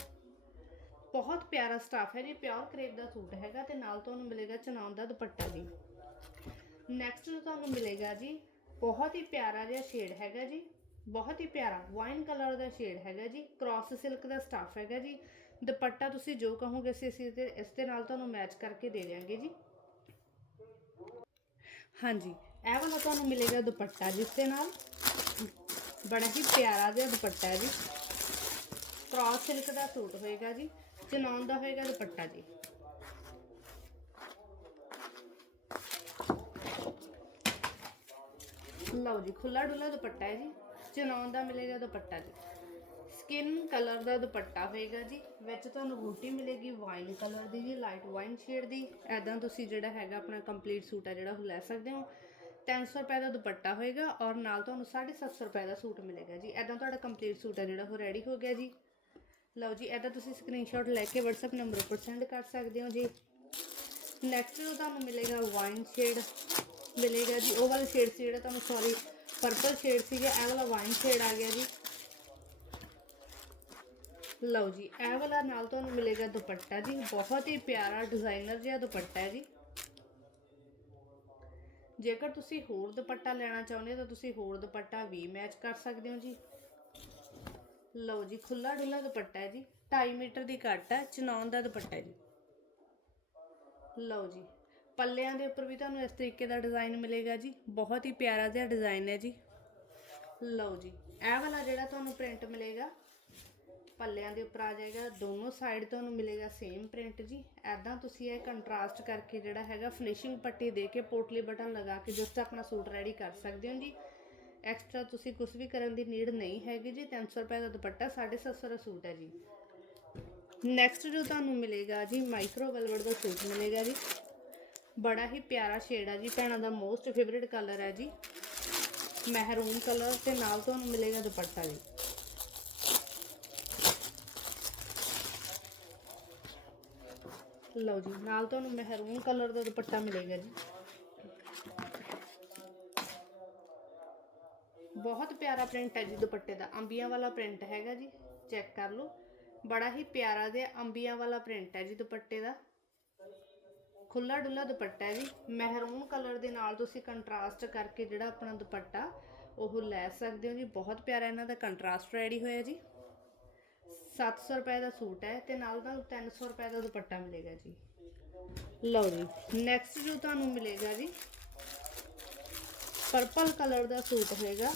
ਬਹੁਤ ਪਿਆਰਾ ਸਟਾਫ ਹੈ ਜੀ। ਪਿਓਰ ਕਰੇਪ ਦਾ ਸੂਟ ਹੈਗਾ ਤੇ ਨਾਲ ਤੁਹਾਨੂੰ ਮਿਲੇਗਾ ਚਨਾਉਣ ਦਾ ਦੁਪੱਟਾ ਜੀ ਨੈਕਸਟ ਜੋ ਤੁਹਾਨੂੰ ਮਿਲੇਗਾ ਜੀ, ਬਹੁਤ ਹੀ ਪਿਆਰਾ ਜਿਹਾ ਸ਼ੇਡ ਹੈਗਾ ਜੀ। ਬਹੁਤ ਹੀ ਪਿਆਰਾ ਵਾਈਨ ਕਲਰ ਦਾ ਸ਼ੇਡ ਹੈਗਾ ਜੀ ਕ੍ਰਾਸ ਸਿਲਕ ਦਾ ਸਟਾਫ ਹੈਗਾ ਜੀ, ਦੁਪੱਟਾ ਤੁਸੀਂ ਜੋ ਕਹੋਗੇ ਅਸੀਂ ਅਸੀਂ ਇਸ ਦੇ ਨਾਲ ਤੁਹਾਨੂੰ ਮੈਚ ਕਰਕੇ ਦੇ ਦਿਆਂਗੇ ਜੀ। ਹਾਂਜੀ, ਇਹ ਵਾਲਾ ਤੁਹਾਨੂੰ ਮਿਲੇਗਾ ਦੁਪੱਟਾ ਜਿਸ ਦੇ ਨਾਲ। ਬੜਾ ਹੀ ਪਿਆਰਾ ਜਿਹਾ ਦੁਪੱਟਾ ਹੈ ਜੀ। ਕ੍ਰਾਸ ਸਿਲਕ ਦਾ ਸੂਟ ਹੋਏਗਾ ਜੀ ਚਨਾਉਣ ਦਾ ਹੋਏਗਾ ਦੁਪੱਟਾ ਜੀ। ਲਓ ਜੀ ਖੁੱਲਾ ਡੁੱਲਾ ਦੁਪੱਟਾ ਹੈ ਜੀ। ਚਨਾਉਣ ਦਾ ਮਿਲੇਗਾ ਦੁਪੱਟਾ ਜੀ। ਸਕਿਨ ਕਲਰ ਦਾ ਦੁਪੱਟਾ ਹੋਏਗਾ ਜੀ। ਵਿੱਚ ਤੁਹਾਨੂੰ ਬੂਟੀ ਮਿਲੇਗੀ ਵਾਈਨ ਕਲਰ ਦੀ ਜੀ ਲਾਈਟ ਵਾਈਨ ਸ਼ੇਡ ਦੀ। ਐਦਾਂ ਤੁਸੀਂ ਜਿਹੜਾ ਹੈਗਾ ਆਪਣਾ ਕੰਪਲੀਟ ਸੂਟ ਆ ਜਿਹੜਾ ਉਹ ਲੈ ਸਕਦੇ ਹੋ। 300 ਰੁਪਏ ਦਾ ਦੁਪੱਟਾ ਹੋਏਗਾ ਔਰ ਨਾਲ ਤੁਹਾਨੂੰ 750 ਰੁਪਏ ਦਾ ਸੂਟ ਮਿਲੇਗਾ ਜੀ। ਐਦਾਂ ਤੁਹਾਡਾ ਕੰਪਲੀਟ ਸੂਟ ਆ ਜਿਹੜਾ ਉਹ ਰੈਡੀ ਹੋ ਗਿਆ ਜੀ। ਲਓ ਜੀ ਐਦਾਂ ਤੁਸੀਂ ਸਕਰੀਨਸ਼ਾਟ ਲੈ ਕੇ WhatsApp ਨੰਬਰ ਉੱਪਰ ਸੈਂਡ ਕਰ ਸਕਦੇ ਹੋ ਜੀ। ਨੈਕਸਟ ਤੁਹਾਨੂੰ ਮਿਲੇਗਾ ਵਾਈਨ ਸ਼ੇਡ ਮਿਲੇਗਾ ਜੀ, ਉਹ ਵਾਲਾ ਸ਼ੇਡ ਸੀ ਜਿਹੜਾ ਤੁਹਾਨੂੰ ਸੌਰੀ ਪਰਪਲ ਸ਼ੇਡ ਸੀਗਾ, ਇਹ ਵਾਲਾ ਵਾਈਨ ਸ਼ੇਡ ਆ ਗਿਆ ਜੀ। ਲਓ ਜੀ, ਇਹ ਵਾਲਾ ਨਾਲ ਤੁਹਾਨੂੰ ਮਿਲੇਗਾ ਦੁਪੱਟਾ ਜੀ। ਬਹੁਤ ਹੀ ਪਿਆਰਾ ਡਿਜ਼ਾਈਨਰ ਜਿਹਾ ਦੁਪੱਟਾ ਹੈ ਜੀ। ਜੇਕਰ ਤੁਸੀਂ ਹੋਰ ਦੁਪੱਟਾ ਲੈਣਾ ਚਾਹੁੰਦੇ ਹੋ, ਤਾਂ ਤੁਸੀਂ ਹੋਰ ਦੁਪੱਟਾ ਵੀ ਮੈਚ ਕਰ ਸਕਦੇ ਹੋ ਜੀ। ਲਓ ਜੀ ਖੁੱਲਾ ਡੁੱਲਾ ਦੁਪੱਟਾ ਹੈ ਜੀ। 2.5 ਮੀਟਰ ਦੀ ਕੱਟ ਹੈ ਚਨੌਨ ਦਾ ਦੁਪੱਟਾ ਹੈ ਜੀ। ਲਓ ਜੀ ਪੱਲਿਆਂ ਦੇ ਉੱਪਰ ਵੀ ਤੁਹਾਨੂੰ ਇਸ ਤਰੀਕੇ ਦਾ ਡਿਜ਼ਾਈਨ ਮਿਲੇਗਾ ਜੀ। ਬਹੁਤ ਹੀ ਪਿਆਰਾ ਜਿਹਾ ਡਿਜ਼ਾਈਨ ਹੈ ਜੀ। ਲਓ ਜੀ, ਇਹ ਵਾਲਾ ਜਿਹੜਾ ਤੁਹਾਨੂੰ ਪ੍ਰਿੰਟ ਮਿਲੇਗਾ, ਪੱਲਿਆਂ ਦੇ ਉੱਪਰ ਆ ਜਾਏਗਾ। ਦੋਨੋਂ ਸਾਈਡ ਤੁਹਾਨੂੰ ਮਿਲੇਗਾ ਸੇਮ ਪ੍ਰਿੰਟ ਜੀ। ਐਦਾਂ ਤੁਸੀਂ ਇਹ ਕੰਟਰਾਸਟ ਕਰਕੇ ਜਿਹੜਾ ਹੈਗਾ ਫਿਨਿਸ਼ਿੰਗ ਪੱਟੀ ਦੇ ਕੇ ਪੋਟਲੀ ਬਟਨ ਲਗਾ ਕੇ ਜਸਟ ਆਪਣਾ ਸੂਟ ਰੈਡੀ ਕਰ ਸਕਦੇ ਹੋ ਜੀ। ਐਕਸਟਰਾ ਤੁਸੀਂ ਕੁਝ ਵੀ ਕਰਨ ਦੀ ਨੀਡ ਨਹੀਂ ਹੈਗੀ ਜੀ। 300 ਰੁਪਏ ਦਾ ਦੁਪੱਟਾ 750 ਦਾ ਸੂਟ ਹੈ ਜੀ। ਨੈਕਸਟ ਜੋ ਤੁਹਾਨੂੰ ਮਿਲੇਗਾ ਜੀ ਮਾਈਕਰੋ ਵੈਲਵਟ ਦਾ ਸੂਟ ਮਿਲੇਗਾ ਜੀ। ਬੜਾ ਹੀ ਪਿਆਰਾ ਸ਼ੇਡ ਆ ਜੀ, ਭੈਣਾਂ ਦਾ ਮੋਸਟ ਫੇਵਰਿਟ ਕਲਰ ਹੈ ਜੀ। ਮਹਿਰੂਨ ਕਲਰ ਤੇ ਨਾਲ ਤੁਹਾਨੂੰ ਮਿਲੇਗਾ ਦੁਪੱਟਾ ਜੀ। ਲਓ ਜੀ, ਨਾਲ ਤੁਹਾਨੂੰ ਮਹਿਰੂਨ ਕਲਰ ਦਾ ਦੁਪੱਟਾ ਮਿਲੇਗਾ ਜੀ। ਬਹੁਤ ਪਿਆਰਾ ਪ੍ਰਿੰਟ ਹੈ ਜੀ ਦੁਪੱਟੇ ਦਾ, ਅੰਬੀਆਂ ਵਾਲਾ ਪ੍ਰਿੰਟ ਹੈਗਾ ਜੀ ਚੈੱਕ ਕਰ ਲਓ। ਬੜਾ ਹੀ ਪਿਆਰਾ ਦੇ ਅੰਬੀਆਂ ਵਾਲਾ ਪ੍ਰਿੰਟ ਹੈ ਜੀ ਦੁਪੱਟੇ ਦਾ। ਖੁੱਲਾ ਡੁੱਲਾ ਦੁਪੱਟਾ ਹੈ ਜੀ। ਮਹਿਰੂਨ ਕਲਰ ਦੇ ਨਾਲ ਤੁਸੀਂ ਕੰਟਰਾਸਟ ਕਰਕੇ ਜਿਹੜਾ ਆਪਣਾ ਦੁਪੱਟਾ, ਉਹ ਲੈ ਸਕਦੇ ਹੋ ਜੀ। ਬਹੁਤ ਪਿਆਰਾ ਇਹਨਾਂ ਦਾ ਕੰਟਰਾਸਟ ਰੈਡੀ ਹੋਇਆ ਜੀ। 700 ਰੁਪਏ ਦਾ ਸੂਟ ਹੈ ਤੇ ਨਾਲ ਨਾਲ 300 ਰੁਪਏ ਦਾ ਦੁਪੱਟਾ ਮਿਲੇਗਾ ਜੀ। ਲਓ ਜੀ ਨੈਕਸਟ ਜੋ ਤੁਹਾਨੂੰ ਮਿਲੇਗਾ ਜੀ ਪਰਪਲ ਕਲਰ ਦਾ ਸੂਟ ਹੋਏਗਾ।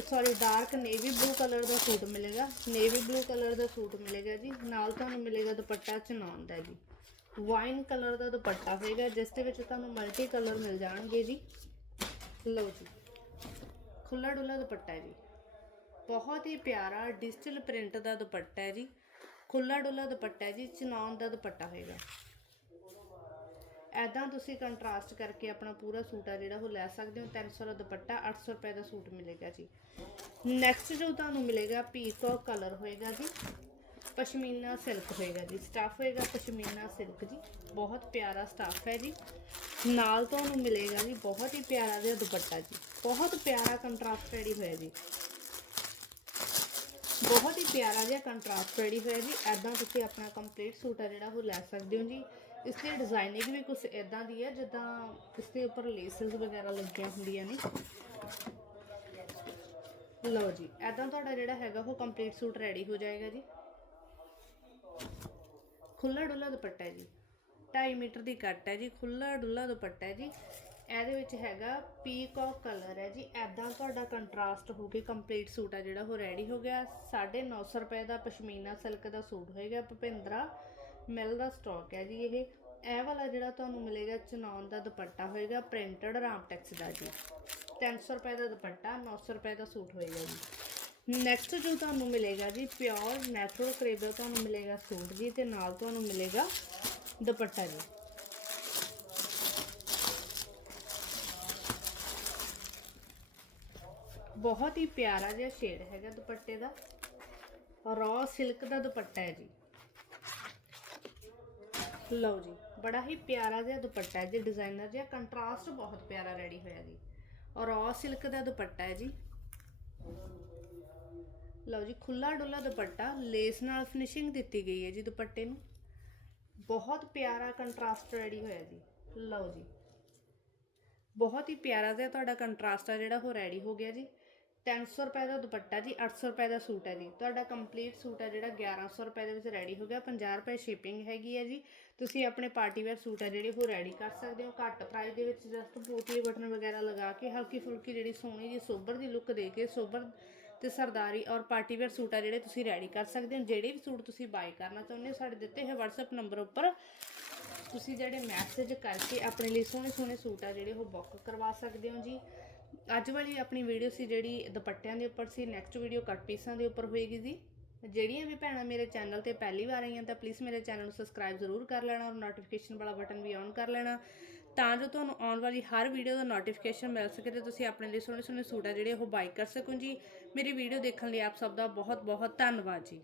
Sorry dark navy blue colour ਦਾ ਸੂਟ ਮਿਲੇਗਾ। ਨੇਵੀ ਬਲੂ ਕਲਰ ਦਾ ਸੂਟ ਮਿਲੇਗਾ ਜੀ। ਨਾਲ ਤੁਹਾਨੂੰ ਮਿਲੇਗਾ ਦੁਪੱਟਾ ਚਨਾਨ ਦਾ ਜੀ। ਵਾਈਨ ਕਲਰ ਦਾ ਦੁਪੱਟਾ ਹੋਏਗਾ, ਜਿਸ ਦੇ ਵਿੱਚ ਤੁਹਾਨੂੰ ਮਲਟੀ ਕਲਰ ਮਿਲ ਜਾਣਗੇ ਜੀ। ਲਓ ਜੀ ਖੁੱਲਾ ਡੁੱਲਾ ਦੁਪੱਟਾ ਹੈ ਜੀ। ਬਹੁਤ ਹੀ ਪਿਆਰਾ ਡਿਜੀਟਲ ਪ੍ਰਿੰਟ ਦਾ ਦੁਪੱਟਾ ਹੈ ਜੀ। ਖੁੱਲਾ ਡੁੱਲਾ ਦੁਪੱਟਾ ਹੈ ਜੀ ਚਨਾਨ ਦਾ ਦੁਪੱਟਾ ਹੋਏਗਾ। ਐਦਾਂ ਤੁਸੀਂ ਕੰਟਰਾਸਟ ਕਰਕੇ ਆਪਣਾ ਪੂਰਾ ਸੂਟ ਆ ਜਿਹੜਾ, ਉਹ ਲੈ ਸਕਦੇ ਹੋ। 300 ਦਾ ਦੁਪੱਟਾ 800 ਰੁਪਏ ਦਾ ਸੂਟ ਮਿਲੇਗਾ ਜੀ। ਨੈਕਸਟ ਜੋ ਤੁਹਾਨੂੰ ਮਿਲੇਗਾ ਪੀਕੌਕ ਕਲਰ ਹੋਏਗਾ ਜੀ। ਪਸ਼ਮੀਨਾ ਸਿਲਕ ਹੋਏਗਾ ਜੀ। ਸਟਾਫ ਹੋਏਗਾ ਪਸ਼ਮੀਨਾ ਸਿਲਕ ਜੀ। ਬਹੁਤ ਪਿਆਰਾ ਸਟਾਫ ਹੈ ਜੀ। ਨਾਲ ਤੁਹਾਨੂੰ ਮਿਲੇਗਾ ਜੀ ਬਹੁਤ ਹੀ ਪਿਆਰਾ ਜਿਹਾ ਦੁਪੱਟਾ ਜੀ। ਬਹੁਤ ਪਿਆਰਾ ਕੰਟਰਾਸਟ ਰੈਡੀ ਹੋਇਆ ਜੀ। ਬਹੁਤ ਹੀ ਪਿਆਰਾ ਜਿਹਾ ਕੰਟਰਾਸਟ ਰੈਡੀ ਹੋਇਆ ਜੀ। ਐਦਾਂ ਤੁਸੀਂ ਆਪਣਾ ਕੰਪਲੀਟ ਸੂਟ ਆ ਜਿਹੜਾ ਉਹ ਲੈ ਸਕਦੇ ਹੋ ਜੀ। ਇਸ ਦੀ ਡਿਜ਼ਾਈਨਿੰਗ ਵੀ ਕੁਝ ਇਦਾਂ ਦੀ ਹੈ ਜਿੱਦਾਂ ਇਸ ਦੇ ਉੱਪਰ ਲੇਸਸ ਵਗੈਰਾ ਲੱਗੀਆਂ ਹੁੰਦੀਆਂ ਨੇ। ਲਓ ਜੀ ਐਦਾਂ ਤੁਹਾਡਾ ਜਿਹੜਾ ਹੈਗਾ ਉਹ ਕੰਪਲੀਟ ਸੂਟ ਰੈਡੀ ਹੋ ਜਾਏਗਾ ਜੀ। ਖੁੱਲਾ ਡੁੱਲਾ ਦੁਪੱਟਾ ਹੈ ਜੀ। 2.5 ਮੀਟਰ ਦੀ ਕੱਟ ਹੈ ਜੀ ਖੁੱਲਾ ਡੁੱਲਾ ਦੁਪੱਟਾ ਹੈ ਜੀ। ਇਹਦੇ ਵਿੱਚ ਹੈਗਾ ਪੀਕੌਕ ਕਲਰ ਹੈ ਜੀ। ਐਦਾਂ ਤੁਹਾਡਾ ਕੰਟਰਾਸਟ ਹੋ ਕੇ ਕੰਪਲੀਟ ਸੂਟ ਆ ਜਿਹੜਾ, ਉਹ ਰੈਡੀ ਹੋ ਗਿਆ। 950 ਰੁਪਏ ਦਾ ਪਸ਼ਮੀਨਾ ਸਿਲਕ ਦਾ ਸੂਟ ਹੋਏਗਾ, ਭਪਿੰਦਰਾ ਮਿਲ ਦਾ ਸਟਾਕ ਹੈ ਜੀ ਇਹ। ਇਹ ਵਾਲਾ ਜਿਹੜਾ ਤੁਹਾਨੂੰ ਮਿਲੇਗਾ ਚਨੌਨ ਦਾ ਦੁਪੱਟਾ ਹੋਏਗਾ ਪ੍ਰਿੰਟਡ ਰਾਮਟੈਕਸ ਦਾ ਜੀ। 300 ਰੁਪਏ ਦਾ ਦੁਪੱਟਾ 900 ਰੁਪਏ ਦਾ ਸੂਟ ਹੋਏਗਾ ਜੀ। ਨੈਕਸਟ ਜੋ ਤੁਹਾਨੂੰ ਮਿਲੇਗਾ ਜੀ ਪਿਓਰ ਨੈਚੁਰਲ ਕਰੇਬ ਦਾ ਤੁਹਾਨੂੰ ਮਿਲੇਗਾ ਸੂਟ ਜੀ ਤੇ ਨਾਲ ਤੁਹਾਨੂੰ ਮਿਲੇਗਾ ਦੁਪੱਟਾ ਜੀ। ਬਹੁਤ ਹੀ ਪਿਆਰਾ ਜਿਹਾ ਸ਼ੇਡ ਹੈਗਾ ਦੁਪੱਟੇ ਦਾ। ਰॉ ਸਿਲਕ ਦਾ ਦੁਪੱਟਾ ਹੈ ਜੀ। ਲਓ ਜੀ, ਬੜਾ ਹੀ ਪਿਆਰਾ ਜਿਹਾ ਦੁਪੱਟਾ ਹੈ ਜੀ ਡਿਜ਼ਾਈਨਰ ਜਿਹਾ। ਕੰਟਰਾਸਟ ਬਹੁਤ ਪਿਆਰਾ ਰੈਡੀ ਹੋਇਆ ਜੀ। ਔਰ ਰॉ ਸਿਲਕ ਦਾ ਦੁਪੱਟਾ ਹੈ ਜੀ। ਲਓ ਜੀ ਖੁੱਲਾ ਡੁੱਲਾ ਦੁਪੱਟਾ ਲੇਸ ਨਾਲ ਫਿਨਿਸ਼ਿੰਗ ਦਿੱਤੀ ਗਈ ਹੈ ਜੀ ਦੁਪੱਟੇ ਨੂੰ। ਬਹੁਤ ਪਿਆਰਾ ਕੰਟਰਾਸਟ ਰੈਡੀ ਹੋਇਆ ਜੀ। ਲਓ ਜੀ। ਬਹੁਤ ਹੀ ਪਿਆਰਾ ਜਿਹਾ ਤੁਹਾਡਾ ਕੰਟਰਾਸਟ ਆ ਜਿਹੜਾ ਉਹ ਰੈਡੀ ਹੋ ਗਿਆ ਜੀ। 300 ਰੁਪਏ ਦਾ ਦੁਪੱਟਾ ਜੀ 800 ਰੁਪਏ ਦਾ ਸੂਟ ਹੈ ਜੀ। ਤੁਹਾਡਾ ਕੰਪਲੀਟ ਸੂਟ ਹੈ ਜਿਹੜਾ 1100 ਰੁਪਏ ਦੇ ਵਿੱਚ ਰੈਡੀ ਹੋ ਗਿਆ। 50 ਰੁਪਏ ਸ਼ਿਪਿੰਗ ਹੈਗੀ ਹੈ ਜੀ। ਤੁਸੀਂ ਆਪਣੇ ਪਾਰਟੀ ਵੇਅਰ ਸੂਟ ਹੈ ਜਿਹੜੇ ਉਹ ਰੈਡੀ ਕਰ ਸਕਦੇ ਹੋ। ਘੱਟ ਪ੍ਰਾਈਸ ਦੇ ਵਿੱਚ ਜਸਟ ਪੋਟਲੀ ਬਟਨ ਵਗੈਰਾ ਲਗਾ ਕੇ ਹਲਕੀ ਫੁਲਕੀ ਜਿਹੜੀ ਸੋਹਣੀ ਜੀ ਸੋਬਰ ਦੀ ਲੁੱਕ ਦੇ ਕੇ ਸੋਬਰ ਤੇ ਸਰਦਾਰੀ ਔਰ ਪਾਰਟੀ ਵੇਅਰ ਸੂਟ ਆ ਜਿਹੜੇ ਤੁਸੀਂ ਰੈਡੀ ਕਰ ਸਕਦੇ ਹੋ। ਜਿਹੜੇ ਵੀ ਸੂਟ ਤੁਸੀਂ ਬਾਈ ਕਰਨਾ ਚਾਹੁੰਦੇ ਹੋ, ਸਾਡੇ ਦਿੱਤੇ ਹੋਏ WhatsApp ਨੰਬਰ ਉੱਪਰ ਤੁਸੀਂ ਜਿਹੜੇ ਮੈਸੇਜ ਕਰਕੇ ਆਪਣੇ ਲਈ ਸੋਹਣੇ ਸੋਹਣੇ ਸੂਟ ਆ ਜਿਹੜੇ ਉਹ ਬੁੱਕ ਕਰਵਾ ਸਕਦੇ ਹੋ ਜੀ। ਅੱਜ ਵਾਲੀ ਆਪਣੀ ਵੀਡੀਓ ਸੀ ਜਿਹੜੀ ਦੁਪੱਟਿਆਂ ਦੇ ਉੱਪਰ ਸੀ। ਨੈਕਸਟ ਵੀਡੀਓ ਕੱਟ ਪੀਸਾਂ ਦੇ ਉੱਪਰ ਹੋਏਗੀ ਜੀ। ਜਿਹੜੀਆਂ ਵੀ ਭੈਣਾਂ ਮੇਰੇ ਚੈਨਲ ਤੇ ਪਹਿਲੀ ਵਾਰ ਆਈਆਂ ਤਾਂ ਪਲੀਜ਼ ਮੇਰੇ ਚੈਨਲ ਨੂੰ ਸਬਸਕ੍ਰਾਈਬ ਜ਼ਰੂਰ ਕਰ ਲੈਣਾ ਔਰ ਨੋਟੀਫਿਕੇਸ਼ਨ ਵਾਲਾ ਬਟਨ ਵੀ ਔਨ ਕਰ ਲੈਣਾ। ਤਾਂ ਜੋ ਤੁਹਾਨੂੰ ਆਉਣ ਵਾਲੀ ਹਰ ਵੀਡੀਓ ਦਾ ਨੋਟੀਫਿਕੇਸ਼ਨ ਮਿਲ ਸਕੇ ਤੇ ਤੁਸੀਂ ਆਪਣੇ ਲਈ ਸੋਹਣੇ ਸੋਹਣੇ ਸੂਟ ਆ ਜਿਹੜੇ ਉਹ ਬਾਈ ਕਰ ਸਕੋ ਜੀ। ਮੇਰੀ ਵੀਡੀਓ ਦੇਖਣ ਲਈ ਆਪ ਸਭ ਦਾ ਬਹੁਤ ਬਹੁਤ ਧੰਨਵਾਦ ਜੀ।